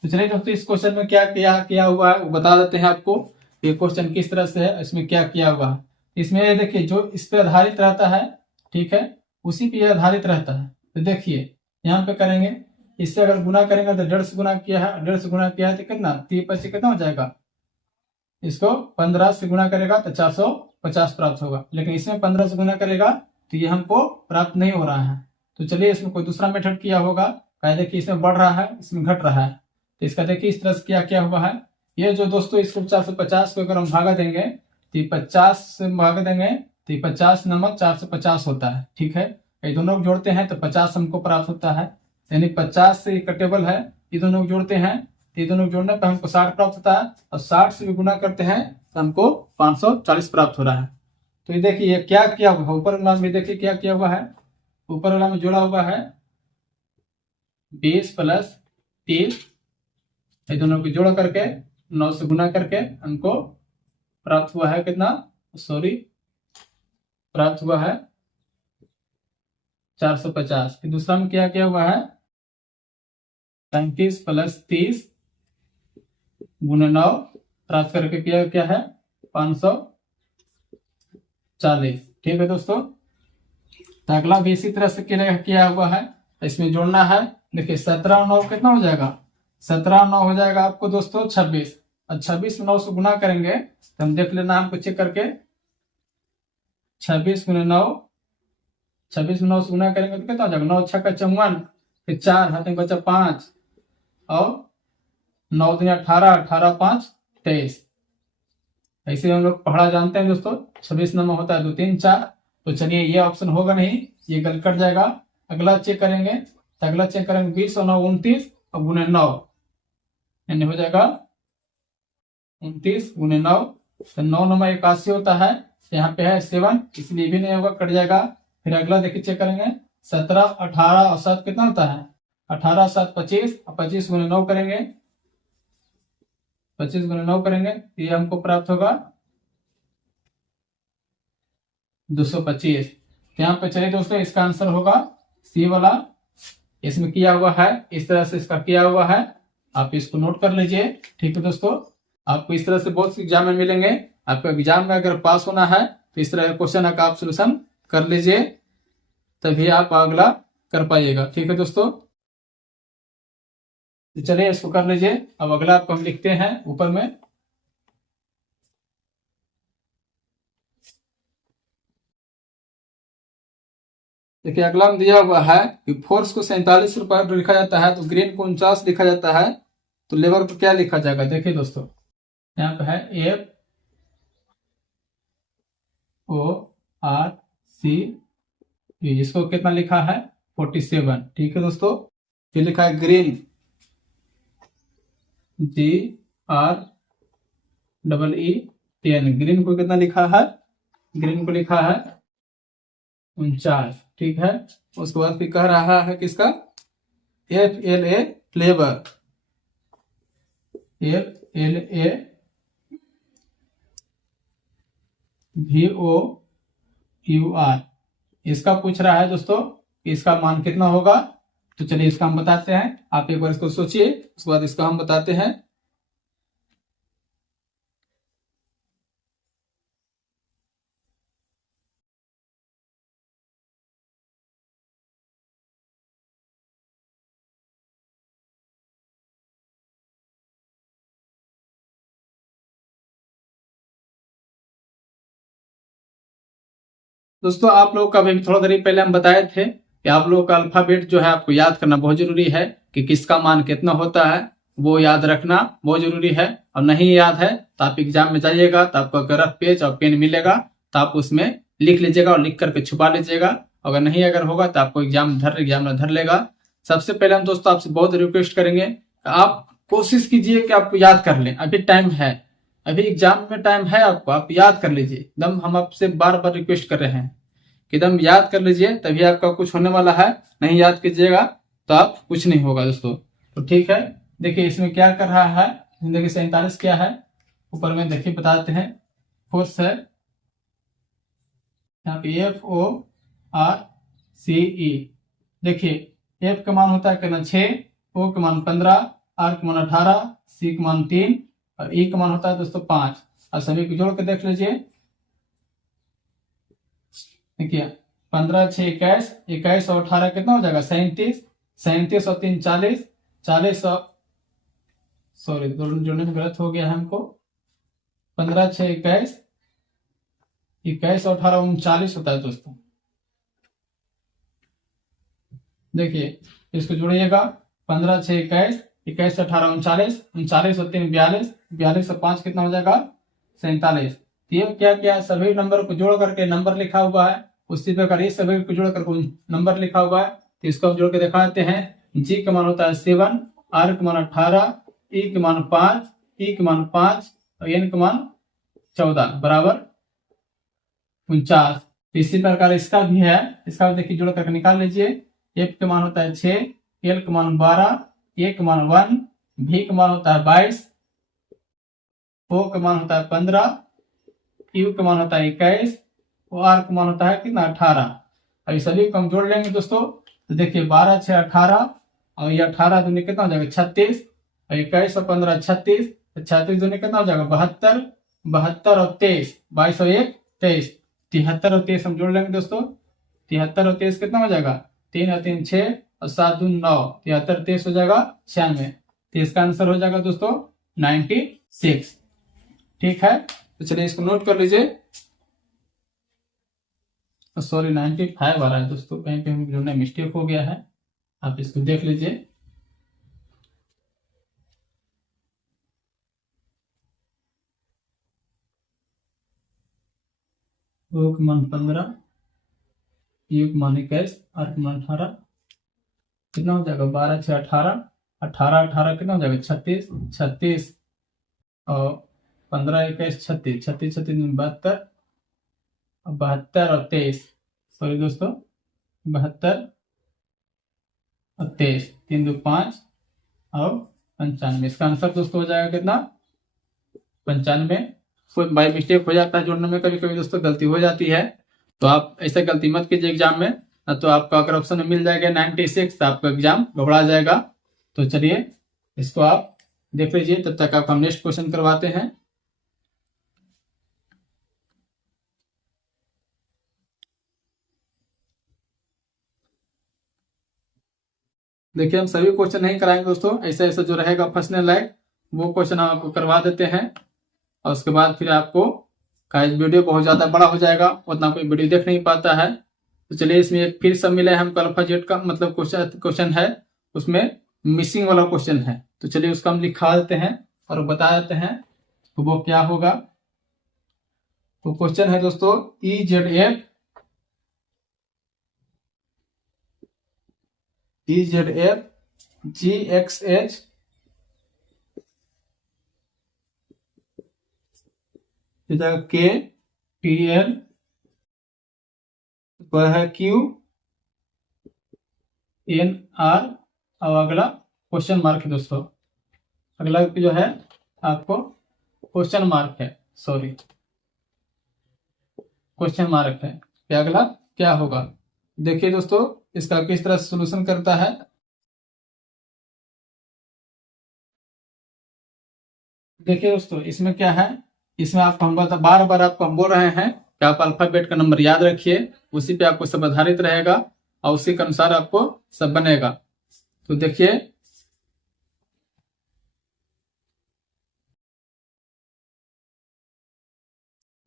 तो चलिए दोस्तों इस क्वेश्चन में क्या किया हुआ है वो बता देते हैं आपको। ये क्वेश्चन किस तरह से है, इसमें क्या किया हुआ है। इसमें देखिए जो इस पे आधारित रहता है, ठीक है, उसी पे आधारित रहता है। तो देखिए यहाँ पे करेंगे, इससे अगर गुना करेंगे तो 1.5 से गुना किया है, 1.5 से गुना किया है तो कितना 3 कितना हो जाएगा। इसको 15 से गुना करेगा तो 450 प्राप्त होगा, लेकिन इसमें 15 से गुना करेगा तो ये हमको प्राप्त नहीं हो रहा है। तो चलिए इसमें कोई दूसरा मेथड किया होगा। देखिए इसमें बढ़ रहा है, इसमें घट रहा है। तो इसका देखिए इस तरह से क्या हुआ है। ये जो दोस्तों इसको 450 को अगर हम भागा देंगे तो 50 से भागा देंगे तो 50 नमक 450 होता है, ठीक है। ये दोनों को जोड़ते हैं तो 50 हमको प्राप्त होता है, यानी 50 से का टेबल है, ये दोनों को जोड़ते हैं तो ये दोनों को जोड़ने पर हमको 60 प्राप्त होता है, और 60 से भी गुना करते हैं तो हमको 540 प्राप्त हो रहा है। तो ये देखिए ये क्या किया हुआ है, ऊपर वाला में देखिए क्या किया हुआ है। ऊपर वाला में जोड़ा हुआ है 20 + 30, ये दोनों को जोड़ करके 9 से गुना करके हमको प्राप्त हुआ है कितना, प्राप्त हुआ है 450। दूसरा में क्या हुआ है 35 + 30 गुना 9 प्राप्त करके क्या है 540, ठीक है दोस्तों। तो अगला भी इसी तरह से किया हुआ है। इसमें जोड़ना है, देखिए 17 और 9 कितना हो जाएगा, 17 और 9 हो जाएगा आपको दोस्तों 26, और 26 में 9 से गुना करेंगे तो हम देख लेना हमको चेक करके 26 × 9, 26 में 9 से गुना करेंगे तो कितना हो जाएगा 9 × 6 = 54, फिर 4 हाथ में बचा 5, और 9 × 18, 18 × 5 = 23। ऐसे हम लोग पढ़ा जानते हैं दोस्तों। 26 नंबर होता है 2 3 4। तो चलिए ये ऑप्शन होगा नहीं, ये गलत कट जाएगा। अगला चेक करेंगे तो अगला चेक करेंगे 20 और 9 29, और गुने 9 यानी हो जाएगा 29 × 9, तो 9 नंबर 81 होता है, यहाँ पे है 7, इसलिए भी नहीं होगा, कट जाएगा। फिर अगला देखिए चेक करेंगे 17 18 और 7 कितना होता है 18 7 25, और 25 × 9 करेंगे, 25 × 9 करेंगे तो ये हमको प्राप्त होगा 225। यहाँ पे चलिए दोस्तों इसका आंसर होगा सी वाला। इसमें किया हुआ है इस तरह से, इसका किया हुआ है, आप इसको नोट कर लीजिए, ठीक है दोस्तों। आपको इस तरह से बहुत से एग्जाम में मिलेंगे। आपको एग्जाम में अगर पास होना है तो इस तरह का क्वेश्चन का आप सोल्यूशन कर लीजिए, तभी आप अगला कर पाइएगा, ठीक है दोस्तों। तो चलिए इसको कर लीजिए। अब अगला आपको हम लिखते हैं ऊपर में, देखिए अगला में दिया हुआ है कि फोर्स को 47 रुपये लिखा जाता है, तो ग्रेन को 49 लिखा जाता है, तो लेबर को क्या लिखा जाएगा। देखिए दोस्तों यहाँ पे है FORC, इसको कितना लिखा है 47, ठीक है दोस्तों। फिर लिखा है ग्रीन GREE10, ग्रीन को कितना लिखा है, ग्रीन को लिखा है 49, ठीक है। उसके बाद फिर कह रहा है किसका FLA लेबर, FLA VOUR, इसका पूछ रहा है दोस्तों इसका मान कितना होगा। तो चलिए इसका हम बताते हैं, आप एक बार इसको सोचिए, उसके बाद इसका हम बताते हैं। दोस्तों आप लोग का भी थोड़ा देर पहले हम बताए थे कि आप लोगों का अल्फाबेट जो है आपको याद करना बहुत जरूरी है, कि किसका मान कितना होता है वो याद रखना बहुत जरूरी है। और नहीं याद है तो आप एग्जाम में जाइएगा तो आपको अगर रफ पेज और पेन मिलेगा तो आप उसमें लिख लीजिएगा और लिख करके छुपा लीजिएगा। अगर नहीं अगर होगा तो आपको एग्जाम धर लेगा। सबसे पहले हम दोस्तों आपसे बहुत रिक्वेस्ट करेंगे, आप कोशिश कीजिए कि आप याद कर लें, अभी टाइम है, अभी एग्जाम में टाइम है, आपको आप याद कर लीजिए। एकदम हम आपसे बार बार रिक्वेस्ट कर रहे हैं कि एकदम याद कर लीजिए, तभी आपका कुछ होने वाला है। नहीं याद कीजिएगा तो आप कुछ नहीं होगा दोस्तों। तो ठीक है, देखिए इसमें क्या कर रहा है, देखिए 47 क्या है, ऊपर में देखिए बता देते हैं। फोर्स है यहाँ पे FORCE, देखिए एफ का मान होता है कितना 6, ओ का मान 15, आर का मान 18, सी का मान 3 और ई का मान होता है दोस्तों 5। और सभी को जोड़ के देख लीजिए। देखिए 15 6 21, 21 और 18 कितना हो जाएगा 37, 37 और 3 40, 40 और सॉरी दोनों जोड़ने में गलत हो गया है हमको। 15 6 21, 21 और 18 39 होता है दोस्तों। देखिए इसको जोड़िएगा 15 6 21, 21 18 39, 39 और 3 42, 42 और 5 कितना हो जाएगा 47। तो ये क्या क्या सभी नंबर को जोड़ करके नंबर लिखा हुआ है, उसी प्रकार ये सभी को जोड़ करके नंबर लिखा हुआ है। तो इसको हम जोड़ के दिखाते हैं। जी का मान होता है 7, आर का मान 18, ई का मान 5, ई का मान 5 और एन का मान 14 बराबर 49। इसी प्रकार इसका भी है, इसका भी देखिए जोड़ करके निकाल लीजिए। एफ का मान होता है 6, एल का मान 12, ए का मान 1, भी का मान होता है 22, ओ का मान होता है 15, यू का मान होता है 21 और आर का मान होता है कितना 18। अभी सभी को हम जोड़ लेंगे दोस्तों। तो देखिए 12 6 18 और ये 18 दूनी कितना हो जाएगा 36 और 21 और 15 36, 36 दूनी कितना हो जाएगा 72, 72 और 23, 22 और 1 23, 73 और 23 हम जोड़ लेंगे दोस्तों। 73 और 23 कितना हो जाएगा 3 और 3 6 और 7 दून 9, 73 23 हो जाएगा 96। तो इसका आंसर हो जाएगा दोस्तों 96। ठीक है, तो चलिए इसको नोट कर लीजिए। सॉरी 95 आ रहा है दोस्तों, कहीं पे हम जोड़ने मिस्टेक हो गया है, आप इसको देख लीजिए। ओ का मान 15, यू का मान 21, आर का मान 18 कितना हो जाएगा 12 6 18, 18 18 कितना हो जाएगा 36, 36 और 15 21 36, 36 36 72, 72 और 23, सॉरी दोस्तों 72 और 23, 3 2 5 और 95। इसका आंसर दोस्तों हो जाएगा कितना 95। कोई बाई मिस्टेक हो जाता है जोड़ने में, कभी कभी दोस्तों गलती हो जाती है, तो आप ऐसे गलती मत कीजिए एग्जाम में, ना तो आपका अगर ऑप्शन में मिल जाएगा 96 तो आपका एग्जाम घबरा जाएगा। तो चलिए इसको आप देख लीजिए, तब तक आप हम नेक्स्ट क्वेश्चन करवाते हैं। देखिए हम सभी क्वेश्चन नहीं कराएंगे दोस्तों, ऐसा ऐसा जो रहेगा फंसने लायक वो क्वेश्चन हम आपको करवा देते हैं, और उसके बाद फिर आपको वीडियो बहुत ज्यादा बड़ा हो जाएगा, उतना कोई वीडियो देख नहीं पाता है। तो चलिए इसमें एक फिर सब मिला है हमको अल्फा जेड का मतलब क्वेश्चन है, उसमें मिसिंग वाला क्वेश्चन है। तो चलिए उसको हम लिखा देते हैं और बता देते हैं तो वो क्या होगा। तो क्वेश्चन है दोस्तों EZF GXH K TL वह है Q N R और अगला क्वेश्चन मार्क है दोस्तों। अगला जो है आपको क्वेश्चन मार्क है, सॉरी क्वेश्चन मार्क है। क्या अगला क्या होगा देखिए दोस्तों, इसका किस तरह से सोल्यूशन करता है। देखिए दोस्तों इसमें क्या है, इसमें आपको हम बार बार आपको हम बोल रहे हैं कि आप अल्फाबेट का नंबर याद रखिए, उसी पे आपको सब आधारित रहेगा और उसी के अनुसार आपको सब बनेगा। तो देखिए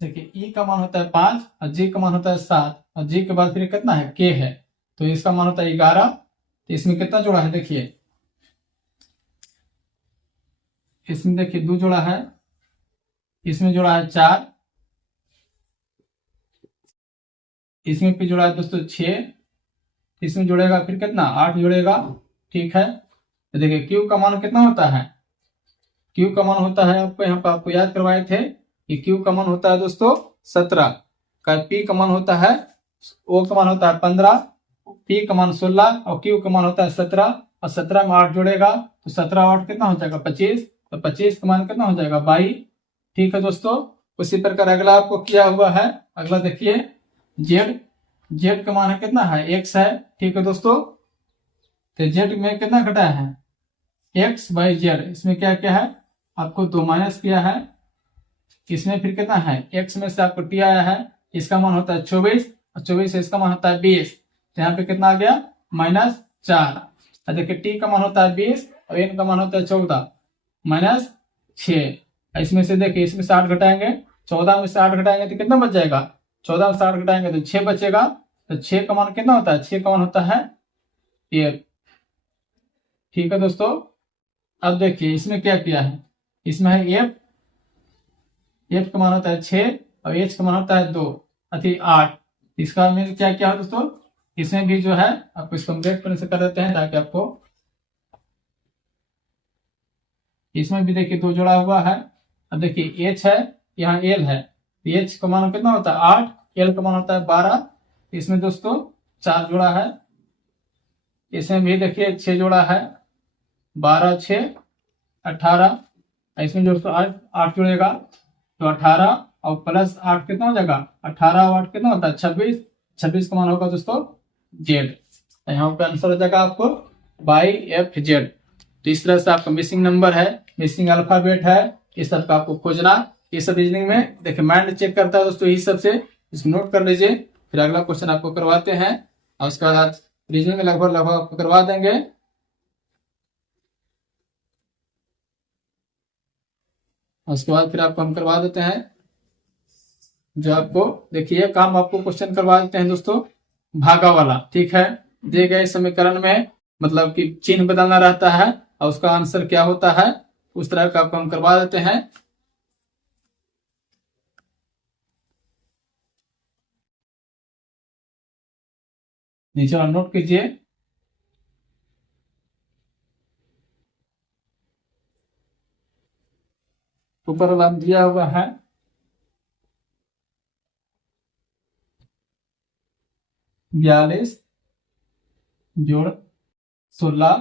ई का मान होता है 5 और जी का मान होता है 7 और जी के बाद फिर कितना है के है, तो इसका मान होता है 11। तो इसमें कितना जोड़ा है देखिए, इसमें देखिए 2 जोड़ा है, इसमें जोड़ा है 4, इसमें भी जोड़ा है दोस्तों 6, इसमें जोड़ेगा फिर कितना 8 जोड़ेगा। ठीक है, तो देखिए क्यू का मान कितना होता है, क्यू का मान होता है आपको यहाँ पर आपको याद करवाए थे कि क्यू का मान होता है दोस्तों 17 का, पी का मान होता है, ओ का मान होता है 15, पी का मान 16 और क्यू का मान होता है 17 और 17 में 8 जोड़ेगा तो 17 8 कितना हो जाएगा 25, तो 25 का मान कितना हो जाएगा 22। ठीक है दोस्तों, उसी प्रकार अगला आपको किया हुआ है। अगला देखिए जेड का मान है कितना है x है। ठीक है दोस्तों, तो जेड में कितना घटाया है, एक्स बाई जेड। इसमें क्या क्या है, आपको 2 माइनस किया है। इसमें फिर कितना है, एक्स में से आपको टी आया है, इसका मान होता है 24 और 24 से इसका मान होता है 20। तो यहाँ पे कितना आ गया, -4। और देखिए टी का मान होता है 20 और एन का मान होता है 14, -6। इसमें से देखिए, इसमें से 8 घटाएंगे, 14 में से 8 घटाएंगे तो कितना बच जाएगा, 14 में से 8 घटाएंगे तो 6 बचेगा। तो 6 का मान कितना होता है, 6 का मान होता है 1। ठीक है दोस्तों, अब देखिए इसमें क्या किया है, इसमें है एफ, एफ का मान होता है 6 और एच का मान होता है 2 अति 8। इसका में क्या क्या है दोस्तों, इसमें भी जो है आपको इसको हम ब्रेक से कर देते हैं ताकि आपको, इसमें भी देखिए 2 जोड़ा हुआ है। अब देखिए एच है, यहाँ एल है, एच का मान कितना होता है 8, एल का मान होता है 12। इसमें दोस्तों 4 जोड़ा है। इसमें भी देखिए 6 जोड़ा है, 12 6 18। इसमें दोस्तों 8 जुड़ेगा तो 18 और प्लस 8 कितना हो जाएगा, 18 और 8 कितना होता है 26। 26 का मान होगा दोस्तों जेड। यहाँ पे आंसर हो जाएगा आपको बाई एफ जेड। तो इस तरह से आपका मिसिंग नंबर है, मिसिंग अल्फाबेट है, इस सब का आपको खोजना। ये सब रीजनिंग में देखिए माइंड चेक करता है दोस्तों, इस सब से इसको नोट कर लीजिए। फिर अगला क्वेश्चन आपको करवाते हैं और उसके बाद रीजनिंग लगभग आपको करवा देंगे। उसके बाद फिर आपको हम करवा देते हैं जो आपको देखिए काम आपको क्वेश्चन करवा देते हैं दोस्तों भागा वाला। ठीक है, दिए गए समीकरण में मतलब कि चिन्ह बदलना रहता है और उसका आंसर क्या होता है, उस तरह का आपको हम करवा देते हैं। नीचे वाला नोट कीजिए। ऊपर वाला दिया हुआ है 42 जोड़ 16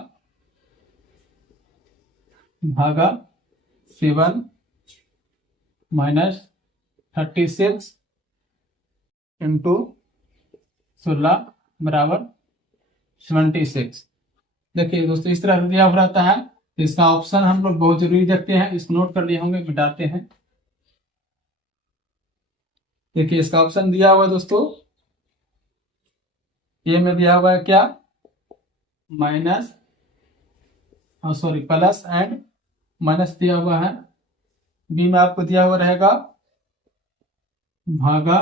भागा 7 -36 इंटू 16 बराबर 76। देखिए दोस्तों इस तरह दिया हुआ रहता है, तो इसका ऑप्शन हम लोग बहुत जरूरी देखते हैं, इसको नोट कर लिए होंगे, मिटाते हैं। देखिए इसका ऑप्शन दिया हुआ है दोस्तों, ए में दिया हुआ है क्या, minus sorry plus and minus दिया हुआ है। बी में आपको दिया हुआ रहेगा भागा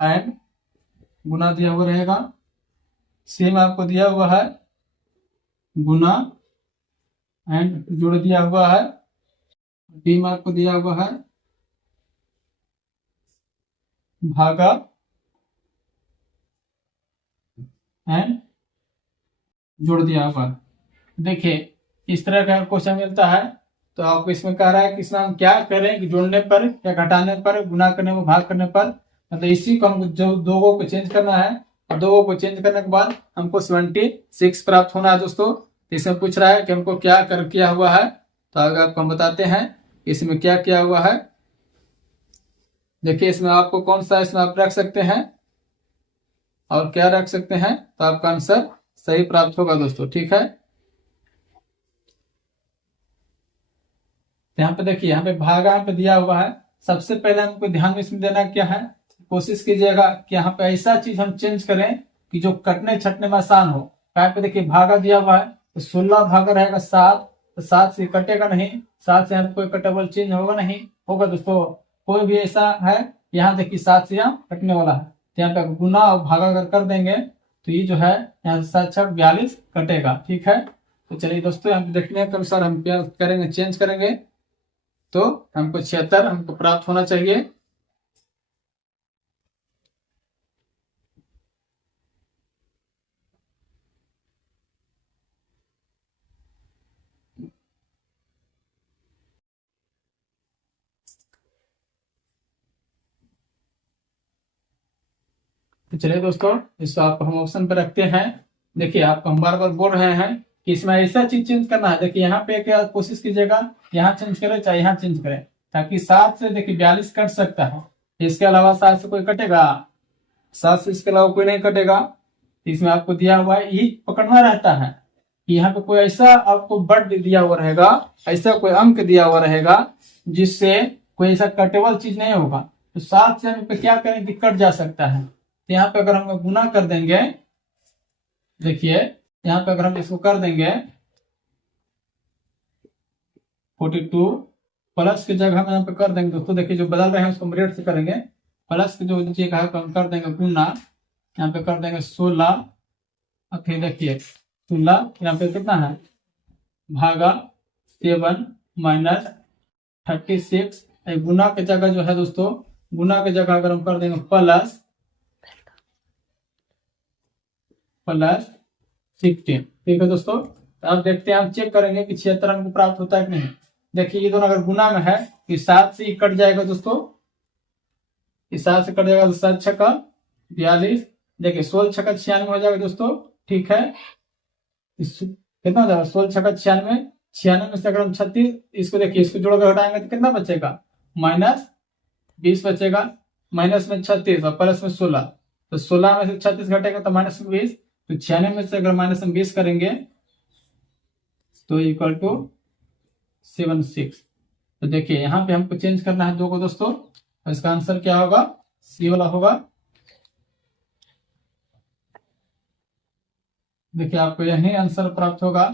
एंड गुना दिया हुआ रहेगा। सी में आपको दिया हुआ है गुना एंड जोड़ दिया हुआ है। डी में आपको दिया हुआ है भागा एंड जोड़ दिया हुआ है। देखिए इस तरह का क्वेश्चन मिलता है, तो आपको इसमें कह रहा है कि इसमें हम क्या करें कि जोड़ने पर या घटाने पर, गुना करने पर, भाग करने पर, मतलब इसी को हमको जो दो को चेंज करना है और दो को चेंज करने के बाद हमको 76 प्राप्त होना है दोस्तों। इसमें पूछ रहा है कि हमको क्या किया हुआ है, तो आगे आपको हम बताते हैं इसमें क्या किया हुआ है। देखिए इसमें आपको कौन सा इसमें आप रख सकते हैं और क्या रख सकते हैं, तो आपका आंसर सही प्राप्त होगा दोस्तों। ठीक है, यहाँ पे देखिए यहाँ पे भागा पे दिया हुआ है। सबसे पहले हमको ध्यान में इसमें देना क्या है, कोशिश कीजिएगा कि यहाँ पे ऐसा चीज हम चेंज करें कि जो कटने छटने में आसान हो। यहाँ पे देखिए भागा दिया हुआ है, तो 16 भागा रहेगा 7, तो 7 से कटेगा नहीं, 7 से यहाँ कोई कटेबल चेंज होगा नहीं, होगा दोस्तों कोई भी ऐसा है। यहाँ देखिए 7 से यहाँ कटने वाला है, तो यहाँ पे गुना और भागा अगर कर देंगे तो ये जो है यहाँ से 7 6 42 कटेगा। ठीक है, तो चलिए दोस्तों यहाँ पे देखने के अनुसार हम क्या करेंगे, चेंज करेंगे, तो हमको 76 हमको प्राप्त होना चाहिए। तो चलिए दोस्तों इसको आपको हम ऑप्शन पे रखते हैं। देखिए आपको हम बार बार बोल रहे हैं कि इसमें ऐसा चीज चेंज करना है। देखिए यहाँ पे क्या कोशिश कीजिएगा, यहाँ चेंज करें चाहे यहाँ चेंज करें, ताकि 7 से देखिए 42 कट सकता है। इसके अलावा 7 से कोई कटेगा, 7 से इसके अलावा कोई नहीं कटेगा। इसमें आपको दिया हुआ है, यही पकड़ना रहता है कि यहाँ पे कोई ऐसा आपको वर्ड दिया हुआ रहेगा, ऐसा कोई अंक दिया हुआ रहेगा जिससे कोई ऐसा कटेबल चीज नहीं होगा। तो 7 से हम पे क्या करें कि कट जा सकता है। तो यहाँ पे अगर हम गुना कर देंगे, देखिए यहाँ पे अगर हम इसको कर देंगे 42 प्लस की जगह हम यहाँ पे कर देंगे दोस्तों, देखिए जो बदल रहे हैं उसको हम रेट से करेंगे। प्लस की जो जगह है हम कर देंगे गुना, यहाँ पे कर देंगे 16, और फिर देखिए 16 यहाँ पे कितना है भागा 7 माइनस 36। गुना की जगह जो है दोस्तों, गुना की जगह अगर हम कर देंगे प्लस 16, ठीक है दोस्तों। अब देखते हैं, हम चेक करेंगे कि 76 अंक प्राप्त होता है कि नहीं। देखिए ये दोनों अगर गुना में है तो 7 से ही कट जाएगा दोस्तों, इस 7 से कट जाएगा तो 7 छक्का 42, देखिए 16 छक्का 96 हो जाएगा दोस्तों, ठीक है। कितना हो जाएगा 16 छक्का 96, 96 में से अगर हम 36 इसको देखिए, इसको जोड़कर हटाएंगे तो कितना बचेगा -20 बचेगा, माइनस में 36 और प्लस में 16, तो 16 में से 36 घटेगा तो -20, तो 96 में से अगर माइनस में 20 करेंगे तो इक्वल टू 76। तो देखिए यहाँ पे हमको चेंज करना है 2 को दोस्तों, तो इसका आंसर क्या होगा, सी वाला होगा। देखिए आपको यही आंसर प्राप्त होगा।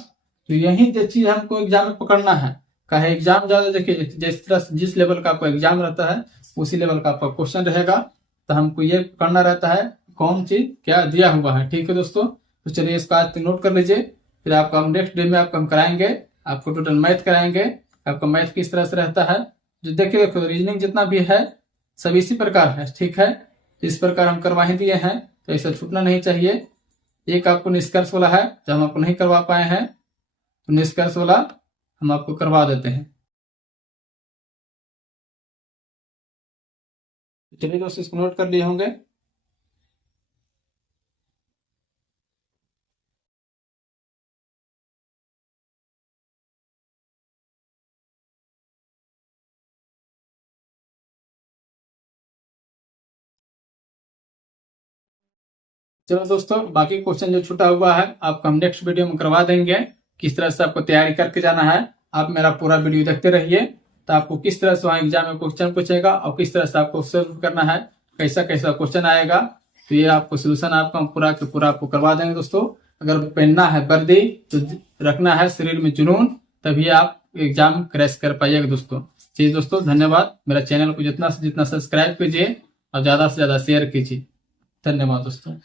तो यही जो चीज हमको एग्जाम में पकड़ना है, कहे एग्जाम ज्यादा, देखिए जिस तरह जिस लेवल का आपको एग्जाम रहता है उसी लेवल का आपका क्वेश्चन रहेगा। तो हमको ये पकड़ना रहता है कौन चीज क्या दिया हुआ है, ठीक है दोस्तों। तो चलिए इसका आज नोट कर लीजिए, फिर आपको हम नेक्स्ट डे में आपको हम कराएंगे, आपको टोटल मैथ कराएंगे। आपका मैथ किस तरह से रहता है, जो देखिए देखो रीजनिंग जितना भी है सब इसी प्रकार है, ठीक है। इस प्रकार हम करवा ही दिए हैं, तो ऐसा छूटना नहीं चाहिए। एक आपको निष्कर्ष वाला है जो हम आपको नहीं करवा पाए हैं, तो निष्कर्ष वाला हम आपको करवा देते हैं। चलिए दोस्तों इसको नोट कर लिए होंगे। चलो दोस्तों, बाकी क्वेश्चन जो छूटा हुआ है आपको हम नेक्स्ट वीडियो में करवा देंगे, किस तरह से आपको तैयारी करके जाना है। आप मेरा पूरा वीडियो देखते रहिए, तो आपको किस तरह से वहाँ एग्जाम में क्वेश्चन पूछेगा और किस तरह से आपको सॉल्व करना है, कैसा कैसा क्वेश्चन आएगा, तो ये आपको सोल्यूशन आपको हम पूरा के पूरा आपको करवा देंगे दोस्तों। अगर पहनना है वर्दी तो रखना है शरीर में जुनून, तभी आप एग्जाम क्रैश कर पाइएगा दोस्तों। चलिए दोस्तों धन्यवाद, मेरा चैनल को जितना से जितना सब्सक्राइब कीजिए और ज्यादा से ज्यादा शेयर कीजिए। धन्यवाद दोस्तों।